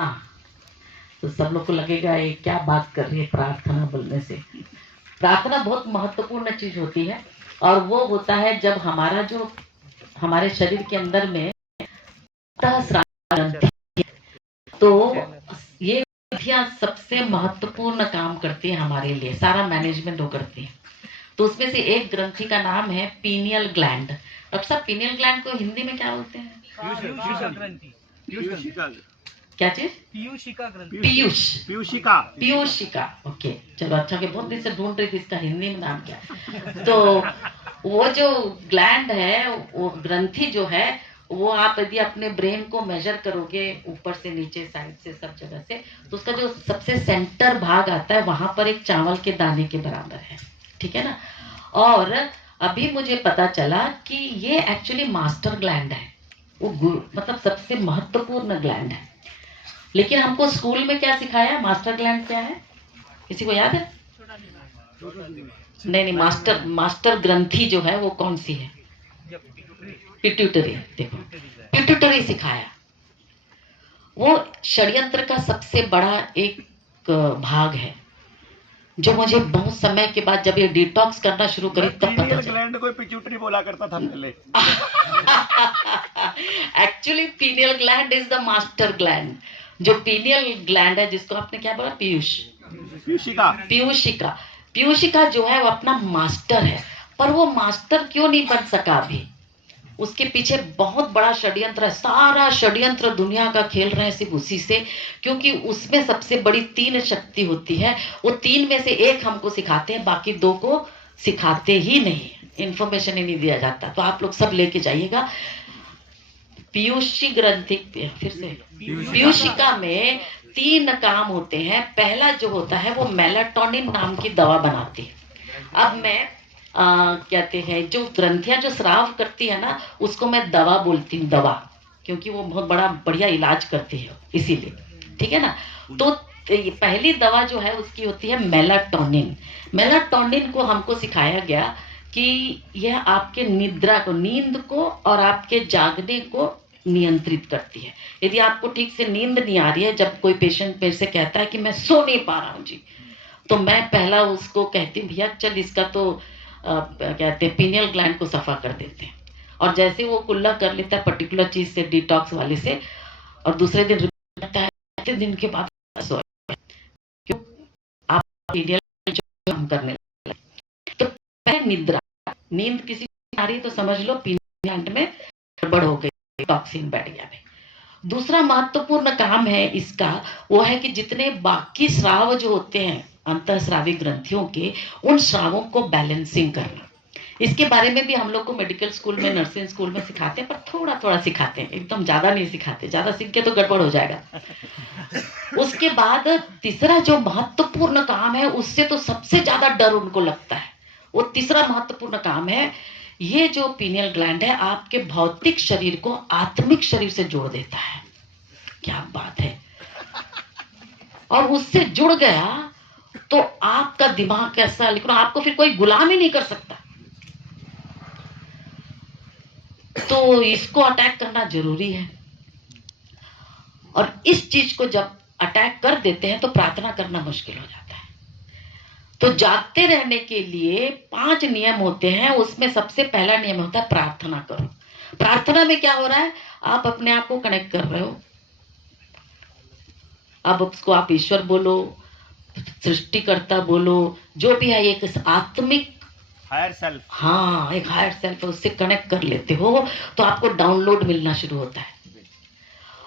हाँ, तो सब लोग को लगेगा ये क्या बात कर रही है प्रार्थना बोलने से। प्रार्थना बहुत महत्वपूर्ण चीज होती है, और वो होता है जब हमारा जो हमारे शरीर के अंदर में ग्रंथि, तो ये ग्रंथियां सबसे महत्वपूर्ण काम करती है हमारे लिए, सारा मैनेजमेंट वो करती है। तो उसमें से एक ग्रंथि का नाम है पीनियल ग्लैंड। डॉक्टर साहब, पीनियल ग्लैंड को हिंदी में क्या बोलते हैं? क्या चीज? पीयूषिका ग्रंथि। पीयूषिका। पीयूषिका, ओके, चलो अच्छा, के बहुत दिन से ढूंढ रही थी इसका हिंदी में नाम क्या। तो वो जो ग्लैंड है, वो ग्रंथि जो है, वो आप यदि अपने ब्रेन को मेजर करोगे ऊपर से नीचे, साइड से, सब जगह से, तो उसका जो सबसे सेंटर भाग आता है वहां पर एक चावल के दाने के बराबर है, ठीक है ना। और अभी मुझे पता चला कि ये एक्चुअली मास्टर ग्लैंड है, वो मतलब सबसे महत्वपूर्ण ग्लैंड है। लेकिन हमको स्कूल में क्या सिखाया, मास्टर ग्लैंड क्या है, किसी को याद है? नहीं, मास्टर ग्रंथि जो है वो कौन सी है? पिट्यूटरी। देखो, पिट्यूटरी सिखाया। वो षड्यंत्र का सबसे बड़ा एक भाग है, जो मुझे बहुत समय के बाद जब ये डिटॉक्स करना शुरू करी तब पता चला। ग्लैंड को पिट्यूटरी बोला करता था पहले। Actually pineal gland is the master gland. जो पीनियल ग्लैंड है, जिसको आपने क्या बोला, पीयूषिका। पीयूषिका जो है वो अपना मास्टर है, पर वो मास्टर क्यों नहीं बन सका अभी? उसके पीछे बहुत बड़ा षड्यंत्र है, सारा षड्यंत्र दुनिया का खेल रहे हैं सिर्फ उसी से, क्योंकि उसमें सबसे बड़ी 3 शक्ति होती है। वो 3 में से एक हमको सिखाते हैं, बाकी 2 को सिखाते ही नहीं, इंफॉर्मेशन ही नहीं दिया जाता। तो आप लोग सब लेके जाइएगा। पीयूषी ग्रंथि, फिर से पीयूषिका में 3 काम होते हैं। पहला जो होता है वो मेलाटोनिन नाम की दवा बनाती है। अब मैं कहते हैं जो ग्रंथियां जो स्राव करती है ना, उसको मैं दवा बोलती हूँ, दवा, क्योंकि वो बहुत बड़ा बढ़िया इलाज करती है, इसीलिए, ठीक है ना। तो पहली दवा जो है उसकी होती है मेलाटोनिन। मेलाटोनिन को हमको सिखाया गया कि यह आपके निद्रा को, नींद को और आपके जागने को नियंत्रित करती है। यदि आपको ठीक से नींद नहीं आ रही है, जब कोई पेशेंट मेरे से कहता है कि मैं सो नहीं पा रहा हूँ जी, तो मैं पहला उसको कहती हूँ, भैया चल इसका तो कहते हैं पीनियल ग्लैंड को सफा कर देते हैं। और जैसे वो कुल्ला कर लेता है पर्टिकुलर चीज से, डिटॉक्स वाले से, और दूसरे दिन रहता है, दिन के बाद क्यों आप पीनियल काम करने लगे। तो पहले निद्रा, नींद किसी को आ रही है तो समझ लो पीनियल ग्लैंड में गड़बड़ हो गई, टॉक्सिन बैठ गया है। दूसरा महत्वपूर्ण काम है इसका, वो है कि जितने बाकी स्राव जो होते हैं अंतःस्रावी ग्रंथियों के, उन स्रावों को बैलेंसिंग करना। इसके बारे में भी हम लोग को मेडिकल स्कूल में, नर्सिंग स्कूल में सिखाते हैं, पर थोड़ा थोड़ा सिखाते हैं, एकदम ज्यादा नहीं सिखाते, ज्यादा सीख के तो गड़बड़ हो जाएगा। उसके बाद तीसरा जो महत्वपूर्ण काम है, उससे तो सबसे ज्यादा डर उनको लगता है, वो तीसरा महत्वपूर्ण काम है, ये जो पीनियल ग्लैंड है आपके भौतिक शरीर को आत्मिक शरीर से जोड़ देता है। क्या बात है। और उससे जुड़ गया तो आपका दिमाग कैसा, लेकिन आपको फिर कोई गुलाम ही नहीं कर सकता। तो इसको अटैक करना जरूरी है, और इस चीज को जब अटैक कर देते हैं तो प्रार्थना करना मुश्किल हो जाता है। तो जागते रहने के लिए 5 नियम होते हैं, उसमें सबसे पहला नियम होता है प्रार्थना करो। प्रार्थना में क्या हो रहा है, आप अपने आप को कनेक्ट कर रहे हो। अब उसको आप ईश्वर बोलो, सृष्टिकर्ता बोलो, जो भी है, एक आत्मिक हायर सेल्फ, हाँ, एक हायर सेल्फ, उससे कनेक्ट कर लेते हो तो आपको डाउनलोड मिलना शुरू होता है।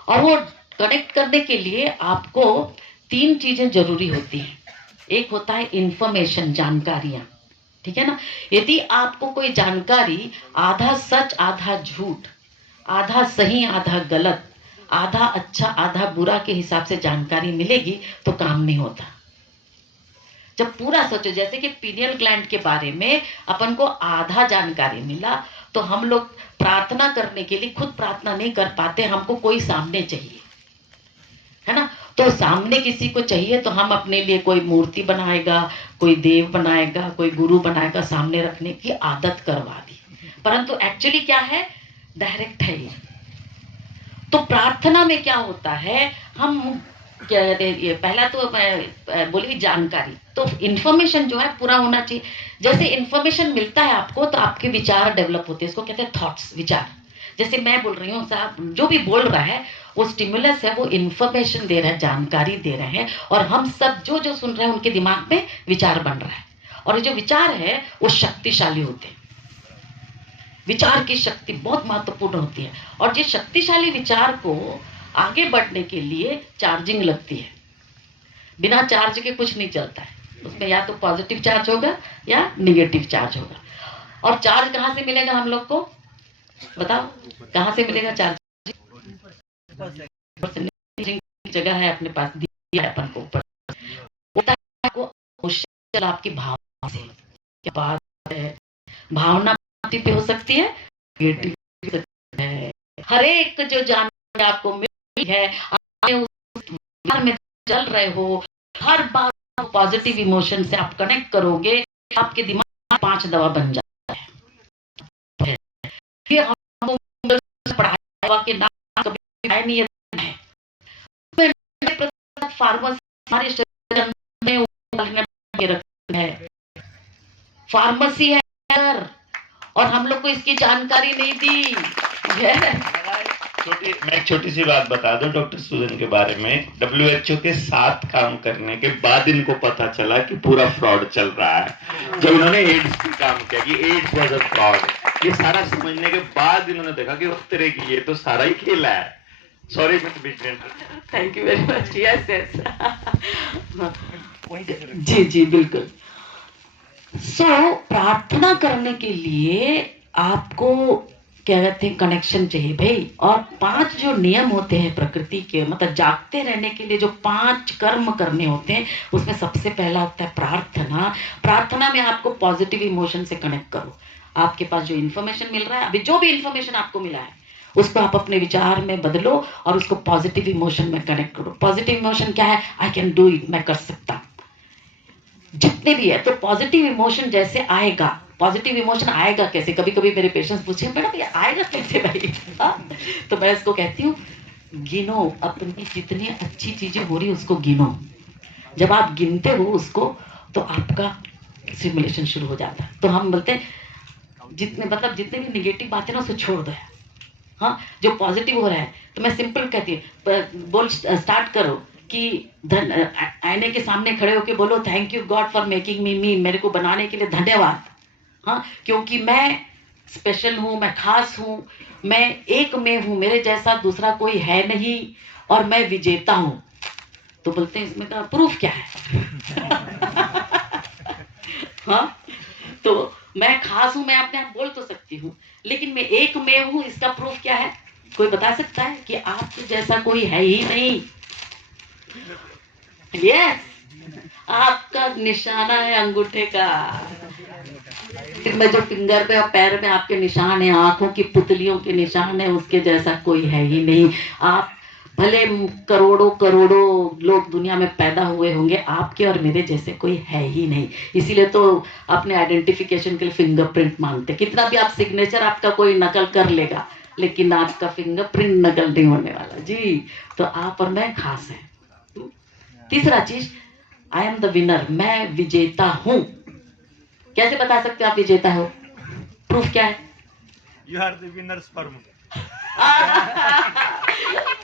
और वो कनेक्ट करने के लिए आपको 3 चीजें जरूरी होती हैं। एक होता है इंफॉर्मेशन, जानकारियां, ठीक है ना। यदि आपको कोई जानकारी आधा सच आधा झूठ, आधा सही आधा गलत, आधा अच्छा आधा बुरा के हिसाब से जानकारी मिलेगी तो काम नहीं होता। जब पूरा सोचो, जैसे कि पीनियल ग्लैंड के बारे में अपन को आधा जानकारी मिला, तो हम लोग प्रार्थना करने के लिए खुद प्रार्थना नहीं कर पाते, हमको कोई सामने चाहिए, है ना। तो सामने किसी को चाहिए तो हम अपने लिए कोई मूर्ति बनाएगा, कोई देव बनाएगा, कोई गुरु बनाएगा, सामने रखने की आदत करवा दी। परंतु एक्चुअली क्या है, डायरेक्ट है ये। तो प्रार्थना में क्या होता है, हम क्या कहते हैं, ये पहला तो बोली जानकारी, तो इन्फॉर्मेशन जो है पूरा होना चाहिए। जैसे इन्फॉर्मेशन मिलता है आपको तो आपके विचार डेवलप होते हैं, इसको कहते हैं थॉट्स, विचार। जैसे मैं बोल रही हूँ, साहब जो भी बोल रहा है वो स्टिमुलस है, वो इन्फॉर्मेशन दे रहा है, जानकारी दे रहे हैं, और हम सब जो जो सुन रहे हैं उनके दिमाग में विचार बन रहा है, और जो विचार है वो शक्तिशाली होते हैं। विचार की शक्ति बहुत महत्वपूर्ण होती है, और जिस शक्तिशाली विचार को आगे बढ़ने के लिए चार्जिंग लगती है। बिना चार्ज के कुछ नहीं चलता है, उसमें या तो पॉजिटिव चार्ज होगा या निगेटिव चार्ज होगा। और चार्ज कहाँ से मिलेगा हम लोग को, बताओ कहाँ से मिलेगा चार्ज? जगह है अपने पास, दिया है अपन को ऊपर, आपकी भावना से। क्या बात है, भावना पे हो सकती है, हर एक जो जानकारी आपको मिली है, आप में चल रहे हो, हर बात पॉजिटिव इमोशन से आप कनेक्ट करोगे, आपके दिमाग 5 दवा बन जाता है। फिर हमको पढ़ाई के नाम कभी नहीं है। फार्मेसी हमारे शरीर में है, फार्मेसी है, और हम लोग को इसकी जानकारी नहीं दी। मैं एक छोटी सी बात बता दूं डॉक्टर सुजन के बारे में। WHO के साथ काम करने के बाद इनको पता चला कि पूरा फ्रॉड चल रहा है। जब इन्होंने एड्स पे काम किया कि एड्स वाज अ फ्रॉड, ये सारा समझने के बाद इन्होंने देखा कि उस तरह की ये तो सारा ही खेला है। Sorry thank you very much. Yes yes जी जी बिल्कुल। प्रार्थना करने के लिए आपको क्या कहते हैं, कनेक्शन चाहिए भाई। और 5 जो नियम होते हैं प्रकृति के, मतलब जागते रहने के लिए जो 5 कर्म करने होते हैं, उसमें सबसे पहला होता है प्रार्थना। प्रार्थना में आपको पॉजिटिव इमोशन से कनेक्ट करो। आपके पास जो इन्फॉर्मेशन मिल रहा है, अभी जो भी इन्फॉर्मेशन आपको मिला है, उसको आप अपने विचार में बदलो और उसको पॉजिटिव इमोशन में कनेक्ट करो। पॉजिटिव इमोशन क्या है, आई कैन डू इट, मैं कर सकता, जितने भी है। तो पॉजिटिव इमोशन जैसे आएगा, पॉजिटिव इमोशन आएगा कैसे? कभी कभी मेरे पेशेंट्स पूछे, मैडम ये आएगा कैसे भाई? तो मैं इसको कहती हूँ, गिनो अपनी जितनी अच्छी चीजें हो रही उसको गिनो। जब आप गिनते हो उसको तो आपका सिमुलेशन शुरू हो जाता है। तो हम बोलते हैं जितने भी निगेटिव बातें ना उसे छोड़ दो। हाँ, जो पॉजिटिव हो रहा है, तो मैं सिंपल कहती हूँ, बोल स्टार्ट करो कि आईने के सामने खड़े होके बोलो, thank you God for making me, मेरे को बनाने के लिए धन्यवाद। हाँ, क्योंकि मैं स्पेशल हूँ, मैं खास हूँ, मैं एक में हूँ, मेरे जैसा दूसरा कोई है नहीं, और मैं विजेता हूँ। तो बोलते हैं इसमें का प्रूफ क्या है? हाँ, तो मैं खास हूँ, मैं अपने आप बोल तो सकती हूँ, लेकिन मैं एक में हूँ, इसका प्रूफ क्या है? कोई बता सकता है कि आपके जैसा कोई है ही नहीं। यस, आपका निशाना है अंगूठे का, फिर मैं जो फिंगर पे और पैर में आपके निशान है, आंखों की पुतलियों के निशान है, उसके जैसा कोई है ही नहीं। आप भले करोड़ों करोड़ों लोग दुनिया में पैदा हुए होंगे, आपके और मेरे जैसे कोई है ही नहीं। इसीलिए तो अपने आइडेंटिफिकेशन के लिए फिंगरप्रिंट मांगते। कितना भी आप सिग्नेचर आपका कोई नकल कर लेगा, लेकिन आपका फिंगरप्रिंट नकल नहीं होने वाला जी। तो आप और मैं खास है। तीसरा चीज, आई एम द विनर, मैं विजेता हूं। कैसे बता सकते हो आप विजेता हो? प्रूफ क्या है? You are the winner sperm.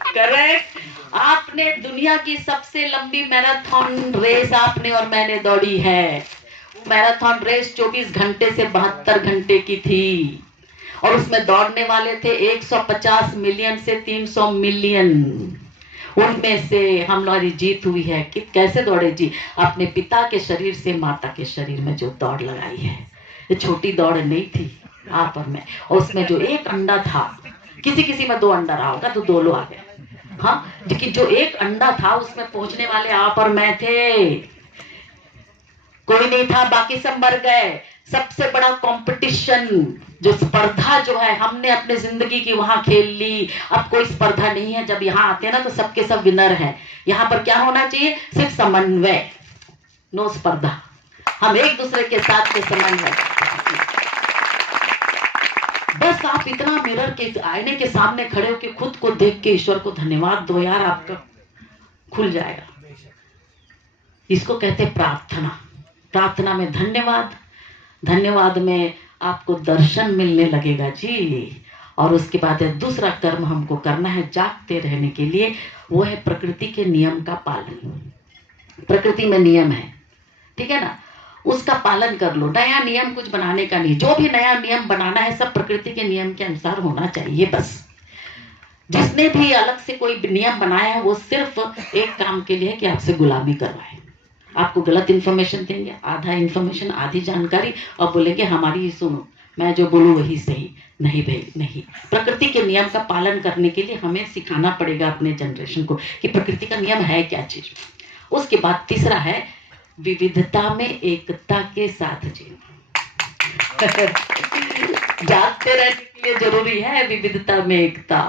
Correct. आपने दुनिया की सबसे लंबी मैराथन रेस आपने और मैंने दौड़ी है। मैराथन रेस 24 घंटे से 72 घंटे की थी, और उसमें दौड़ने वाले थे 150 मिलियन से 300 मिलियन। उनमें से हमारी जीत हुई है कि कैसे दौड़े जी? अपने पिता के शरीर से माता के शरीर में जो दौड़ लगाई है, ये छोटी दौड़ नहीं थी आप और मैं। और उसमें जो एक अंडा था, किसी में 2 अंडा रहा होगा तो 2 लोग आ गए। हाँ, लेकिन जो एक अंडा था उसमें पहुंचने वाले आप और मैं थे, कोई नहीं था, बाकी सब मर गए। सबसे बड़ा कंपटीशन, जो स्पर्धा जो है, हमने अपने जिंदगी की वहां खेल ली। अब कोई स्पर्धा नहीं है। जब यहाँ आते हैं ना तो सबके सब विनर हैं। यहाँ पर क्या होना चाहिए? सिर्फ समन्वय, नो स्पर्धा। हम एक दूसरे के साथ में समन्वय। बस आप इतना मिरर के आईने के सामने खड़े होकर खुद को देख के ईश्वर को धन्यवाद दो यार, आपका खुल जाएगा। इसको कहते प्रार्थना। प्रार्थना में धन्यवाद, धन्यवाद में आपको दर्शन मिलने लगेगा जी। और उसके बाद दूसरा कर्म हमको करना है जागते रहने के लिए, वो है प्रकृति के नियम का पालन। प्रकृति में नियम है, ठीक है ना, उसका पालन कर लो। नया नियम कुछ बनाने का नहीं, जो भी नया नियम बनाना है सब प्रकृति के नियम के अनुसार होना चाहिए बस। जिसने भी अलग से कोई नियम बनाया है वो सिर्फ एक काम के लिए कि आपसे गुलामी करवाए। आपको गलत इन्फॉर्मेशन देंगे, आधा इन्फॉर्मेशन आधी जानकारी, और बोलेंगे हमारी ही सुनो, मैं जो बोलूं वही सही। नहीं भाई नहीं, प्रकृति के नियम का पालन करने के लिए हमें सिखाना पड़ेगा अपने जनरेशन को कि प्रकृति का नियम है क्या चीज। उसके बाद तीसरा है विविधता में एकता के साथ जीना। जागते रहने के लिए जरूरी है विविधता में एकता।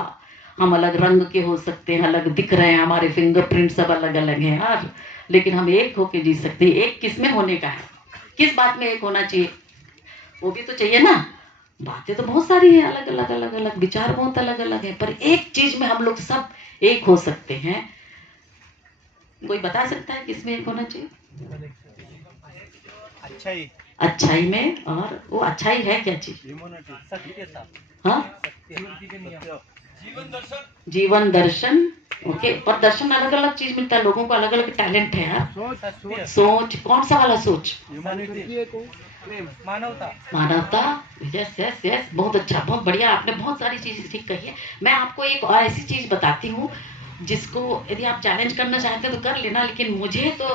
हम अलग रंग के हो सकते हैं, अलग दिख रहे हैं, हमारे फिंगरप्रिंट सब अलग अलग हैं यार, लेकिन हम एक होके जी सकते हैं। एक किस में होने का है, किस बात में एक होना चाहिए, वो भी तो चाहिए ना। बातें तो बहुत सारी हैं, अलग अलग अलग अलग विचार बहुत अलग अलग है, पर एक चीज में हम लोग सब एक हो सकते हैं। कोई बता सकता है किसमें एक होना चाहिए? अच्छाई, अच्छाई में। और वो अच्छाई है क्या चीज? हाँ, जीवन दर्शन। ओके, पर दर्शन अलग अलग चीज मिलता है, लोगों को अलग अलग टैलेंट है यार। सोच, कौन सा वाला सोच? मानवता। यस यस यस, बहुत अच्छा, बहुत बढ़िया, आपने बहुत सारी चीजें ठीक कही है। मैं आपको एक और ऐसी चीज बताती हूँ जिसको यदि आप चैलेंज करना चाहते हैं तो कर लेना, लेकिन मुझे तो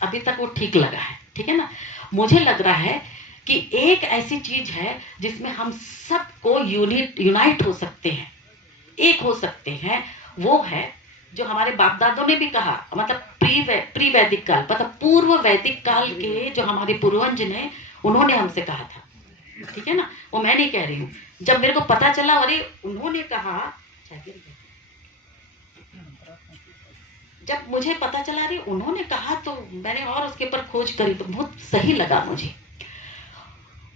अभी तक वो ठीक लगा है, ठीक है ना। मुझे लग रहा है कि एक ऐसी चीज है जिसमें हम सबको यूनाइट हो सकते हैं, एक हो सकते हैं। वो है जो हमारे बाप दादों ने भी कहा, मतलब प्री वैदिक काल, मतलब पूर्व वैदिक काल के जो हमारे पूर्वज ने, उन्होंने हमसे कहा था, ठीक है ना। वो मैं नहीं कह रही हूँ, जब मेरे को पता चला अरे उन्होंने कहा, जब मुझे पता चला अरे उन्होंने कहा, तो मैंने और उसके ऊपर खोज करी तो बहुत सही लगा मुझे।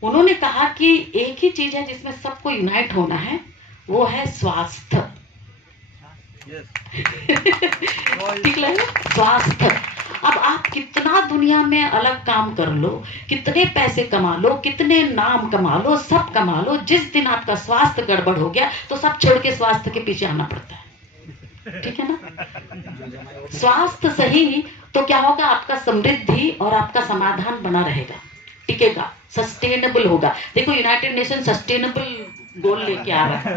उन्होंने कहा कि एक ही चीज है जिसमें सबको यूनाइट होना है, वो है स्वास्थ्य। ठीक लगे? स्वास्थ्य। अब आप कितना दुनिया में अलग काम कर लो, कितने पैसे कमा लो, कितने नाम कमा लो, सब कमा लो, जिस दिन आपका स्वास्थ्य गड़बड़ हो गया तो सब छोड़ के स्वास्थ्य के पीछे आना पड़ता है, ठीक है ना। स्वास्थ्य सही तो क्या होगा, आपका समृद्धि और आपका समाधान बना रहेगा, टिकेगा, सस्टेनेबल होगा। देखो यूनाइटेड नेशन सस्टेनेबल गोल लेके आ रहा है।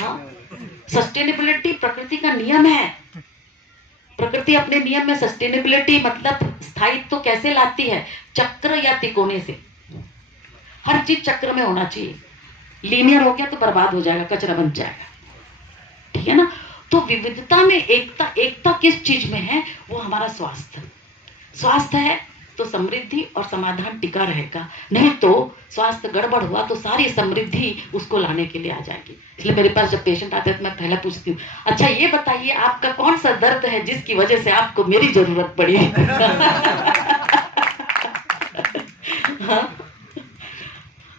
हाँ, सस्टेनेबिलिटी प्रकृति का नियम है। प्रकृति अपने नियम में सस्टेनेबिलिटी मतलब स्थायित्व तो कैसे लाती है, चक्र या तिकोने से। हर चीज चक्र में होना चाहिए, लीनियर हो गया तो बर्बाद हो जाएगा, कचरा बन जाएगा, ठीक है ना। तो विविधता में एकता। एकता किस चीज में है, वो हमारा स्वास्थ्य। स्वास्थ्य है तो समृद्धि और समाधान टिका रहेगा, नहीं तो स्वास्थ्य गड़बड़ हुआ तो सारी समृद्धि उसको लाने के लिए आ जाएगी। इसलिए मेरे पास जब पेशेंट आते हैं तो मैं पहले पूछती हूँ, अच्छा ये बताइए आपका कौन सा दर्द है जिसकी वजह से आपको मेरी जरूरत पड़ी। हाँ?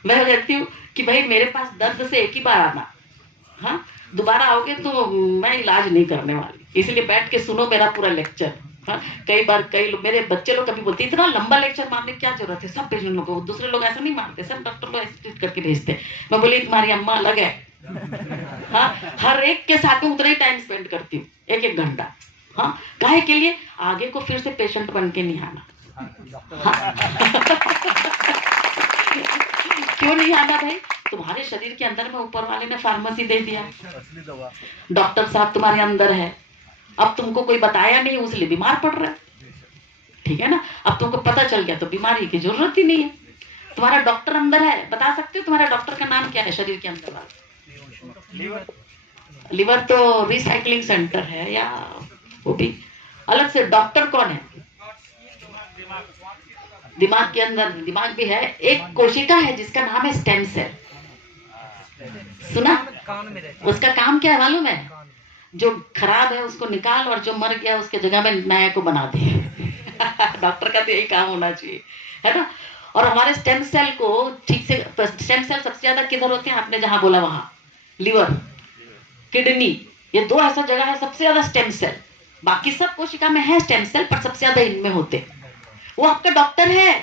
मैं कहती हूँ कि भाई मेरे पास दर्द से एक ही बार आना, हाँ, दोबारा आओगे तो मैं इलाज नहीं करने वाली, इसलिए बैठ के सुनो मेरा पूरा लेक्चर। हाँ, कई बार कई लोग, मेरे बच्चे लोग कभी बोलते इतना लंबा लेक्चर मारने की क्या जरूरत है, सब पेशेंट लोगों को, दूसरे लोग ऐसा नहीं मारते, सब डॉक्टर लोग ऐसे ट्रीट करके भेजते। मैं बोली तुम्हारी अम्मा अलग है। हाँ, हर एक के साथ में उतना ही टाइम स्पेंड करती हूँ, एक एक घंटा। हाँ, काहे के लिए, आगे को फिर से पेशेंट बन के नहीं आना। हाँ। क्यों नहीं आना भाई, तुम्हारे शरीर के अंदर में ऊपर वाले ने फार्मेसी दे दिया, डॉक्टर साहब तुम्हारे अंदर है, अब तुमको कोई बताया नहीं उसलिए बीमार पड़ रहा है, ठीक है ना। अब तुमको पता चल गया तो बीमारी की जरूरत ही नहीं है। तुम्हारा डॉक्टर अंदर है, बता सकते हो तुम्हारे डॉक्टर का नाम क्या है शरीर के अंदर वाला? लिवर तो रिसाइकलिंग सेंटर है, या वो भी अलग से। डॉक्टर कौन है? दिमाग के अंदर, दिमाग भी है, एक कोशिका है जिसका नाम है स्टेम सेल, सुना? उसका काम क्या है मालूम है? जो खराब है उसको निकाल और जो मर गया उसके जगह में नया को बना दे। डॉक्टर का तो यही काम होना चाहिए, है ना। और हमारे स्टेम सेल को ठीक से, स्टेम सेल सबसे ज्यादा किधर होते हैं, आपने जहां बोला वहां, लिवर, किडनी, ये दो ऐसा जगह है सबसे ज्यादा स्टेम सेल। बाकी सब कोशिका में है स्टेम सेल, पर सबसे ज्यादा इनमें होते। वो आपका डॉक्टर है।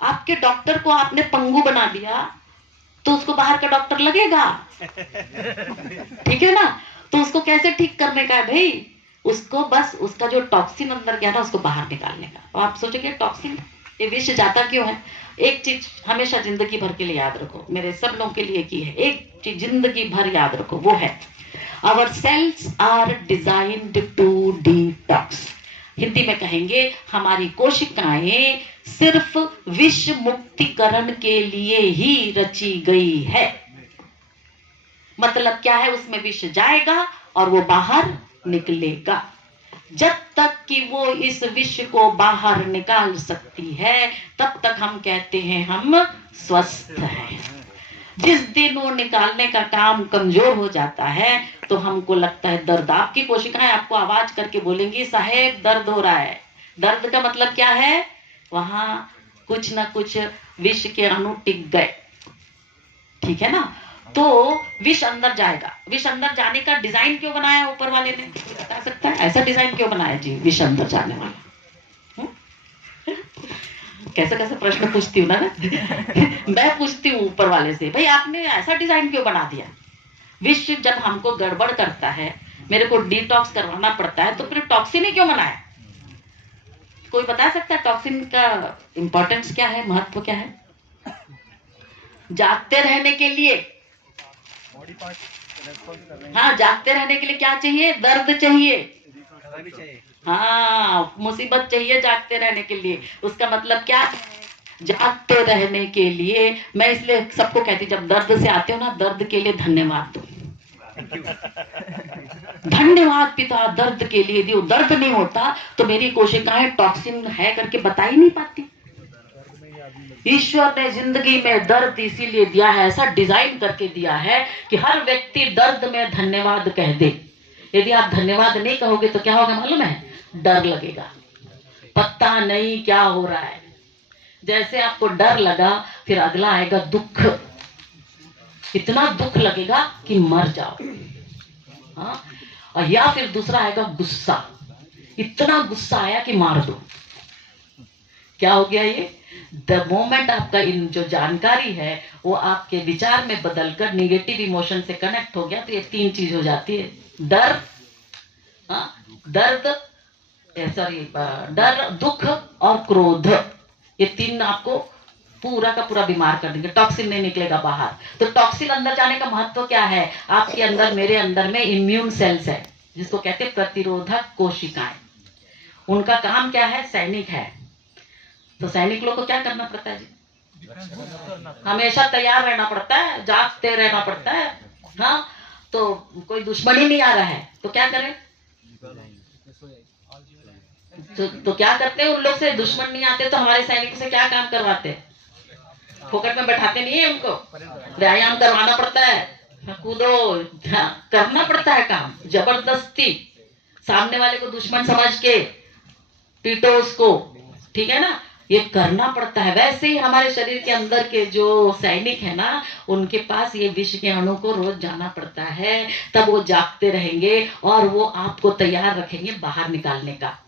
आपके डॉक्टर को आपने पंगु बना दिया तो उसको बाहर का डॉक्टर लगेगा, ठीक है ना? तो उसको कैसे ठीक करने का है भाई? उसको बस उसका जो टॉक्सिन अंदर गया ना उसको बाहर निकालने का। और आप सोचोगे टॉक्सिन, ये विष जाता क्यों है? एक चीज हमेशा जिंदगी भर के लिए याद रखो, मेरे सब लोगों के लिए की है, एक चीज जिंदगी भर याद रखो, वो है our cells are designed to detox. Hindi में कहेंगे हमारी कोशिकाएं सिर्फ विष मुक्तिकरण के लिए ही रची गई है। मतलब क्या है? उसमें विष जाएगा और वो बाहर निकलेगा। जब तक कि वो इस विष को बाहर निकाल सकती है तब तक हम कहते हैं हम स्वस्थ हैं। जिस दिन वो निकालने का काम कमजोर हो जाता है तो हमको लगता है दर्द। आपकी कोशिकाएं आपको आवाज करके बोलेंगी साहेब दर्द हो रहा है। दर्द का मतलब क्या है? वहां कुछ ना कुछ विष के अणु टिक गए, ठीक है ना? तो विष अंदर जाएगा। विष अंदर जाने का डिजाइन क्यों बनाया ऊपर वाले ने, बता सकता है? ऐसा डिजाइन क्यों बनाया जी विष अंदर जाने वाला? कैसे कैसे प्रश्न पूछती हूँ ना मैं पूछती हूँ ऊपर वाले से, भाई आपने ऐसा डिजाइन क्यों बना दिया? विष जब हमको गड़बड़ करता है, मेरे को डिटॉक्स करवाना पड़ता है, तो फिर टॉक्सिन ही क्यों बनाया? कोई बता सकता है टॉक्सिन का इंपॉर्टेंस क्या है, महत्व क्या है? जागते रहने के लिए, हाँ जागते रहने के लिए क्या चाहिए? दर्द चाहिए, हाँ मुसीबत चाहिए जागते रहने के लिए। उसका मतलब क्या? जागते रहने के लिए। मैं इसलिए सबको कहती हूँ जब दर्द से आते हो ना, दर्द के लिए धन्यवाद दो। धन्यवाद पिता दर्द के लिए दियो। दर्द नहीं होता तो मेरी कोशिकाएं टॉक्सिन है करके बता ही नहीं पाती। ईश्वर ने जिंदगी में दर्द इसीलिए दिया है, ऐसा डिजाइन करके दिया है कि हर व्यक्ति दर्द में धन्यवाद कह दे। यदि आप धन्यवाद नहीं कहोगे तो क्या होगा मालूम है? डर लगेगा, पता नहीं क्या हो रहा है। जैसे आपको डर लगा, फिर अगला आएगा दुख। इतना दुख लगेगा कि मर जाओ, हाँ? और या फिर दूसरा आएगा गुस्सा। इतना गुस्सा आया कि मार दो। क्या हो गया ये? द मोमेंट आपका इन जो जानकारी है वो आपके विचार में बदलकर निगेटिव इमोशन से कनेक्ट हो गया तो ये तीन चीज हो जाती है। डर, दर्द, सॉरी डर, दुख और क्रोध। ये तीन आपको पूरा का पूरा बीमार कर देंगे। टॉक्सिन नहीं निकलेगा बाहर। तो टॉक्सिन अंदर जाने का महत्व क्या है? आपके अंदर, मेरे अंदर में इम्यून सेल्स है जिसको कहते हैं प्रतिरोधक कोशिकाएं। उनका काम क्या है? सैनिक है। तो सैनिक लोग को क्या करना पड़ता है जी? हमेशा तैयार रहना पड़ता है, जागते रहना पड़ता है, हाँ? तो कोई दुश्मन ही नहीं आ रहा है तो क्या करें? तो क्या करते हैं? उन लोग से दुश्मन नहीं आते तो हमारे सैनिक से क्या काम करवाते हैं? फोकट में बैठाते नहीं है उनको, व्यायाम करवाना पड़ता है, कूदो, करना पड़ता है काम जबरदस्ती। सामने वाले को दुश्मन समझ के पीटो उसको, ठीक है ना? ये करना पड़ता है। वैसे ही हमारे शरीर के अंदर के जो सैनिक है ना, उनके पास ये विष के अणु को रोज जाना पड़ता है, तब वो जागते रहेंगे और वो आपको तैयार रखेंगे बाहर निकालने का।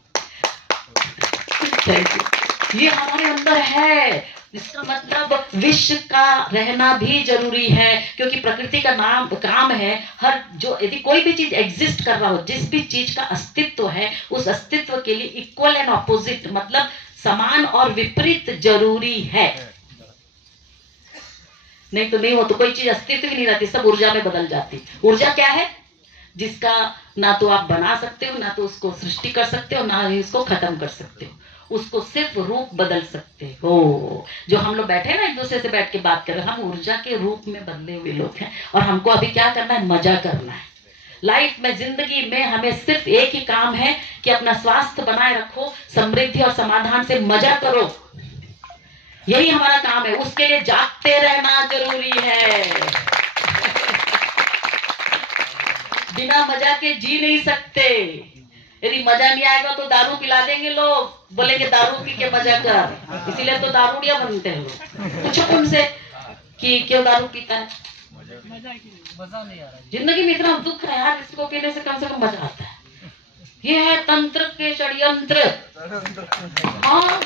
ये हमारे अंदर है। इसका मतलब विष का रहना भी जरूरी है, क्योंकि प्रकृति का काम है हर जो, यदि कोई भी चीज एग्जिस्ट कर रहा हो, जिस भी चीज का अस्तित्व है, उस अस्तित्व के लिए इक्वल एंड ऑपोजिट, मतलब समान और विपरीत जरूरी है। नहीं तो नहीं हो तो कोई चीज अस्तित्व ही नहीं रहती, सब ऊर्जा में बदल जाती। ऊर्जा क्या है? जिसका ना तो आप बना सकते हो, ना तो उसको सृष्टि कर सकते हो, ना ही उसको खत्म कर सकते हो। उसको सिर्फ रूप बदल सकते हो। जो हम लोग बैठे ना एक दूसरे से बैठ के बात कर रहे हैं, हम ऊर्जा के रूप में बदले हुए लोग हैं। और हमको अभी क्या करना है? मजा करना है। लाइफ में, जिंदगी में हमें सिर्फ एक ही काम है कि अपना स्वास्थ्य बनाए रखो, समृद्धि और समाधान से मजा करो। यही हमारा काम है। उसके लिए जागते रहना जरूरी है। बिना मजा के जी नहीं सकते। यदि मजा नहीं आएगा तो दारू पिला देंगे लोग, बोलेंगे दारू पी के मजा कर, इसीलिए तो दारूडिया बनते हैं लोग। पूछो उनसे कि क्यों दारू पीता है, मजा नहीं आ रहा। जिंदगी में इतना दुख है यार, इसको पीने से कम मजा आता है। ये है तंत्र के षड्यंत्र। हाँ,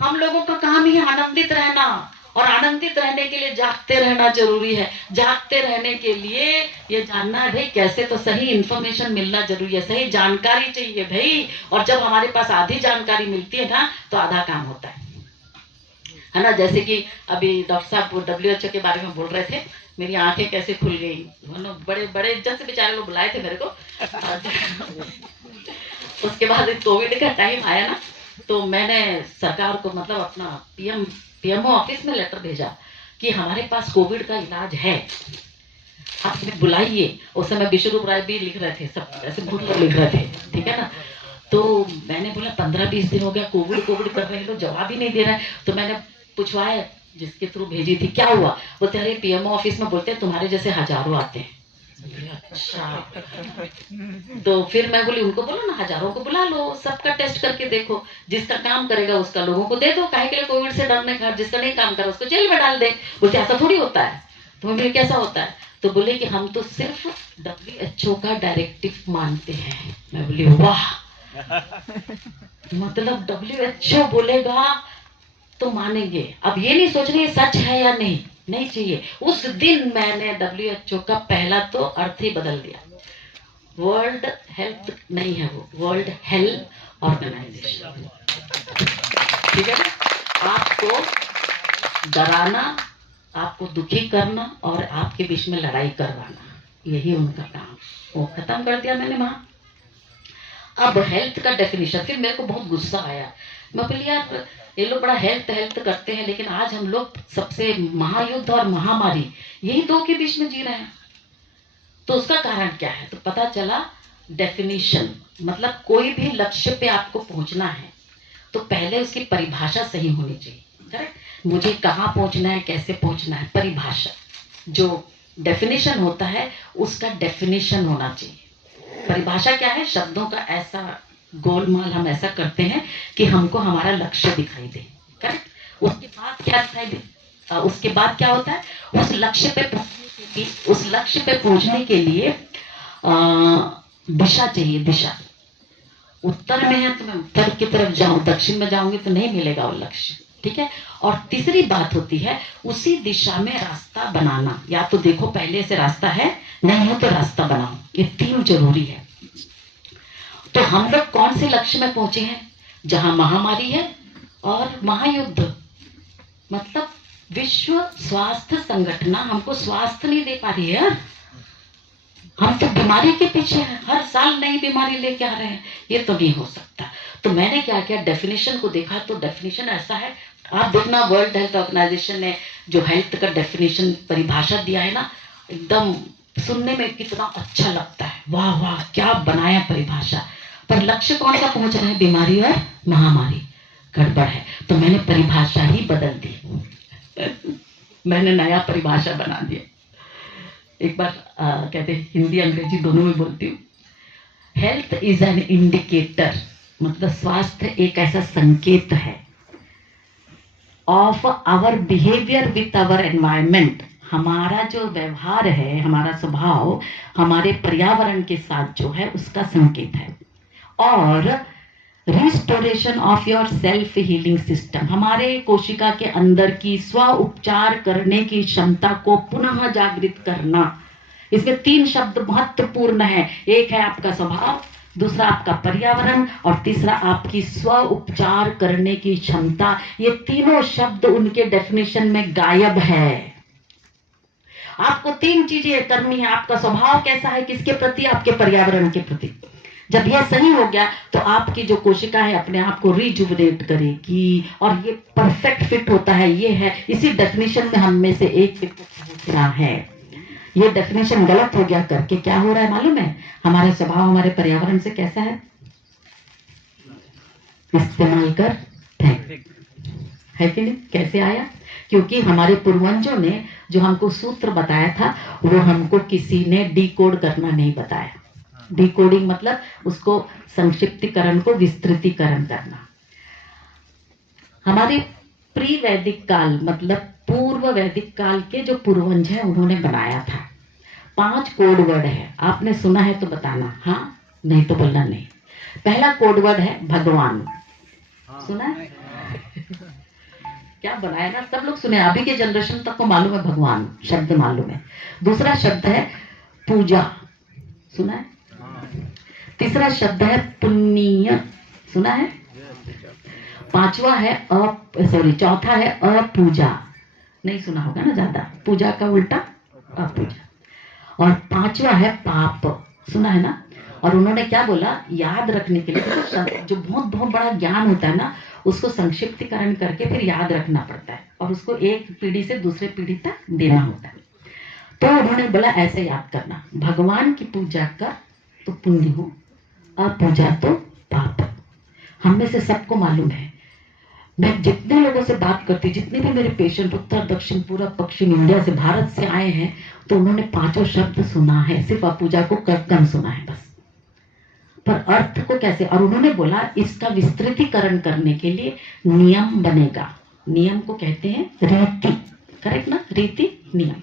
हम लोगों का काम ही आनंदित रहना, और आनंदित रहने के लिए जागते रहना जरूरी है। जागते रहने के लिए ये जानना है भाई कैसे, तो सही इंफॉर्मेशन मिलना जरूरी है, सही जानकारी चाहिए भाई। और जब हमारे पास आधी जानकारी मिलती है ना तो आधा काम होता है ना। जैसे कि अभी डॉक्टर साहब WHO के बारे में बोल रहे थे, मेरी आंखें कैसे खुल गई। बड़े बड़े इज्जत से बेचारे लोग बुलाए थे मेरे को। उसके बाद कोविड का टाइम आया ना, तो मैंने सरकार को मतलब अपना PMO ऑफिस में लेटर भेजा कि हमारे पास कोविड का इलाज है, आप हमें बुलाइए। उस समय विश्वरूप राय भी लिख रहे थे, सब ऐसे बहुत लोग लिख रहे थे, ठीक है ना। तो मैंने बोला 15-20 दिन हो गया कोविड कर रहे हैं, लोग जवाब ही नहीं दे रहे हैं। तो मैंने पूछवाया जिसके थ्रू भेजी थी, क्या हुआ? बोलते अरे PMO ऑफिस में बोलते हैं तुम्हारे जैसे हजारों आते हैं। अच्छा, तो फिर मैं बोली उनको बोलो ना, हजारों को बुला लो, सबका टेस्ट करके देखो, जिसका काम करेगा उसका लोगों को दे दो, काहे के लिए कोविड से डरने का, जिसका नहीं काम करा उसको जेल में डाल दे। बोलते ऐसा थोड़ी होता है। तो मैं बोली कैसा होता है? तो बोले कि हम तो सिर्फ WHO का डायरेक्टिव मानते हैं। मैं बोली वाह, मतलब WHO बोलेगा तो मानेंगे। अब ये नहीं सोच रही सच है या नहीं चाहिए। उस दिन मैंने WHO का पहला तो अर्थ ही बदल दिया। वर्ल्ड हेल्थ नहीं है वो, वर्ल्ड हेल्थ ऑर्गेनाइजेशन, ठीक है ना। आपको डराना, आपको दुखी करना और आपके बीच में लड़ाई करवाना, यही उनका काम। वो खत्म कर दिया मैंने वहां। अब हेल्थ का डेफिनेशन, फिर मेरे को बहुत गुस्सा आया। मैं बोली यार ये लोग बड़ा हेल्थ करते हैं, लेकिन आज हम लोग सबसे महायुद्ध और महामारी यही दो के बीच में जी रहे हैं। तो उसका कारण क्या है? तो पता चला डेफिनेशन, मतलब कोई भी लक्ष्य पे आपको पहुंचना है तो पहले उसकी परिभाषा सही होनी चाहिए। करेक्ट? मुझे कहाँ पहुंचना है, कैसे पहुंचना है, परिभाषा। जो डेफिनेशन होता है उसका डेफिनेशन होना चाहिए। परिभाषा क्या है? शब्दों का ऐसा गोलमाल हम ऐसा करते हैं कि हमको हमारा लक्ष्य दिखाई दे। करेक्ट? उसके बाद क्या दिखाई दे? उसके बाद क्या होता है? उस लक्ष्य पे पहुंचने के लिए दिशा चाहिए। दिशा उत्तर में है तो मैं उत्तर की तरफ जाऊं, दक्षिण में जाऊंगी तो नहीं मिलेगा वो लक्ष्य, ठीक है। और तीसरी बात होती है उसी दिशा में रास्ता बनाना। या तो देखो पहले से रास्ता है, नहीं हो तो रास्ता बनाओ। ये तीन जरूरी है। तो हम लोग कौन से लक्ष्य में पहुंचे हैं? जहां महामारी है और महायुद्ध, मतलब विश्व स्वास्थ्य संगठन हमको स्वास्थ्य नहीं दे पा रही है यार। हम तो बीमारी के पीछे हैं, हर साल नई बीमारी लेके आ रहे हैं। ये तो नहीं हो सकता। तो मैंने क्या किया, डेफिनेशन को देखा। तो डेफिनेशन ऐसा है, आप देखना वर्ल्ड हेल्थ ऑर्गेनाइजेशन ने जो हेल्थ का डेफिनेशन परिभाषा दिया है ना, एकदम सुनने में कितना अच्छा लगता है। वाह वाह क्या बनाया परिभाषा। पर लक्ष्य कौन सा पहुंच रहे हैं? बीमारी और महामारी। गड़बड़ है। तो मैंने परिभाषा ही बदल दी। मैंने नया परिभाषा बना दिया। एक बार कहते हैं, हिंदी अंग्रेजी दोनों में बोलती हूँ। हेल्थ इज एन इंडिकेटर, मतलब स्वास्थ्य एक ऐसा संकेत है of our behaviour with our environment. हमारा जो व्यवहार है, हमारा स्वभाव हमारे पर्यावरण के साथ जो है उसका संकेत है। और restoration of your self healing system, हमारे कोशिका के अंदर की स्व उपचार करने की क्षमता को पुनः जागृत करना। इसमें तीन शब्द महत्वपूर्ण है। एक है आपका स्वभाव, दूसरा आपका पर्यावरण और तीसरा आपकी स्व उपचार करने की क्षमता। ये तीनों शब्द उनके डेफिनेशन में गायब है। आपको तीन चीजें करनी है। आपका स्वभाव कैसा है, किसके प्रति? आपके पर्यावरण के प्रति। जब यह सही हो गया तो आपकी जो कोशिका है अपने आप को रिजुविनेट करेगी और ये परफेक्ट फिट होता है। ये है, इसी डेफिनेशन में हम में से एक पहुंचना है। ये डेफिनेशन गलत हो गया करके क्या हो रहा है मालूम है? हमारा स्वभाव हमारे पर्यावरण से कैसा है? इस्तेमाल कर फेंक, है कि नहीं? कैसे आया? क्योंकि हमारे पूर्वजों ने जो हमको सूत्र बताया था वो हमको किसी ने डिकोड करना नहीं बताया। डिकोडिंग मतलब उसको संक्षिप्तीकरण को विस्तृतीकरण करना। हमारे प्री वैदिक काल मतलब पूर्व वैदिक काल के जो पूर्वज हैं उन्होंने बनाया था। 5 कोड वर्ड है, आपने सुना है तो बताना, हाँ नहीं तो बोलना नहीं। पहला कोड वर्ड है भगवान, सुना है? क्या बनाया ना, सब लोग सुने, अभी के जनरेशन तक को मालूम है भगवान शब्द मालूम है। दूसरा शब्द है पूजा, सुना है? तीसरा शब्द है पुण्य, सुना है? पांचवा है चौथा है अपूजा, नहीं सुना होगा ना ज्यादा, पूजा का उल्टा अपूजा। और पांचवा है पाप, सुना है ना? और उन्होंने क्या बोला, याद रखने के लिए जो बहुत बहुत बड़ा ज्ञान होता है ना उसको संक्षिप्तीकरण करके फिर याद रखना पड़ता है और उसको एक पीढ़ी से दूसरे पीढ़ी तक देना होता है। तो उन्होंने बोला ऐसे याद करना, भगवान की पूजा कर तो पुण्य हो, अपूजा तो पाप। हम में से सबको मालूम है, मैं जितने लोगों से बात करती, जितने भी मेरे पेशेंट उत्तर दक्षिण पूर्व पश्चिम इंडिया से भारत से आए हैं, तो उन्होंने 5 शब्द सुना है, सिर्फ अपूजा को कम सुना है बस, पर अर्थ को कैसे। और उन्होंने बोला इसका विस्तृतीकरण करने के लिए नियम बनेगा, नियम को कहते हैं रीति, करेक्ट ना, रीति नियम।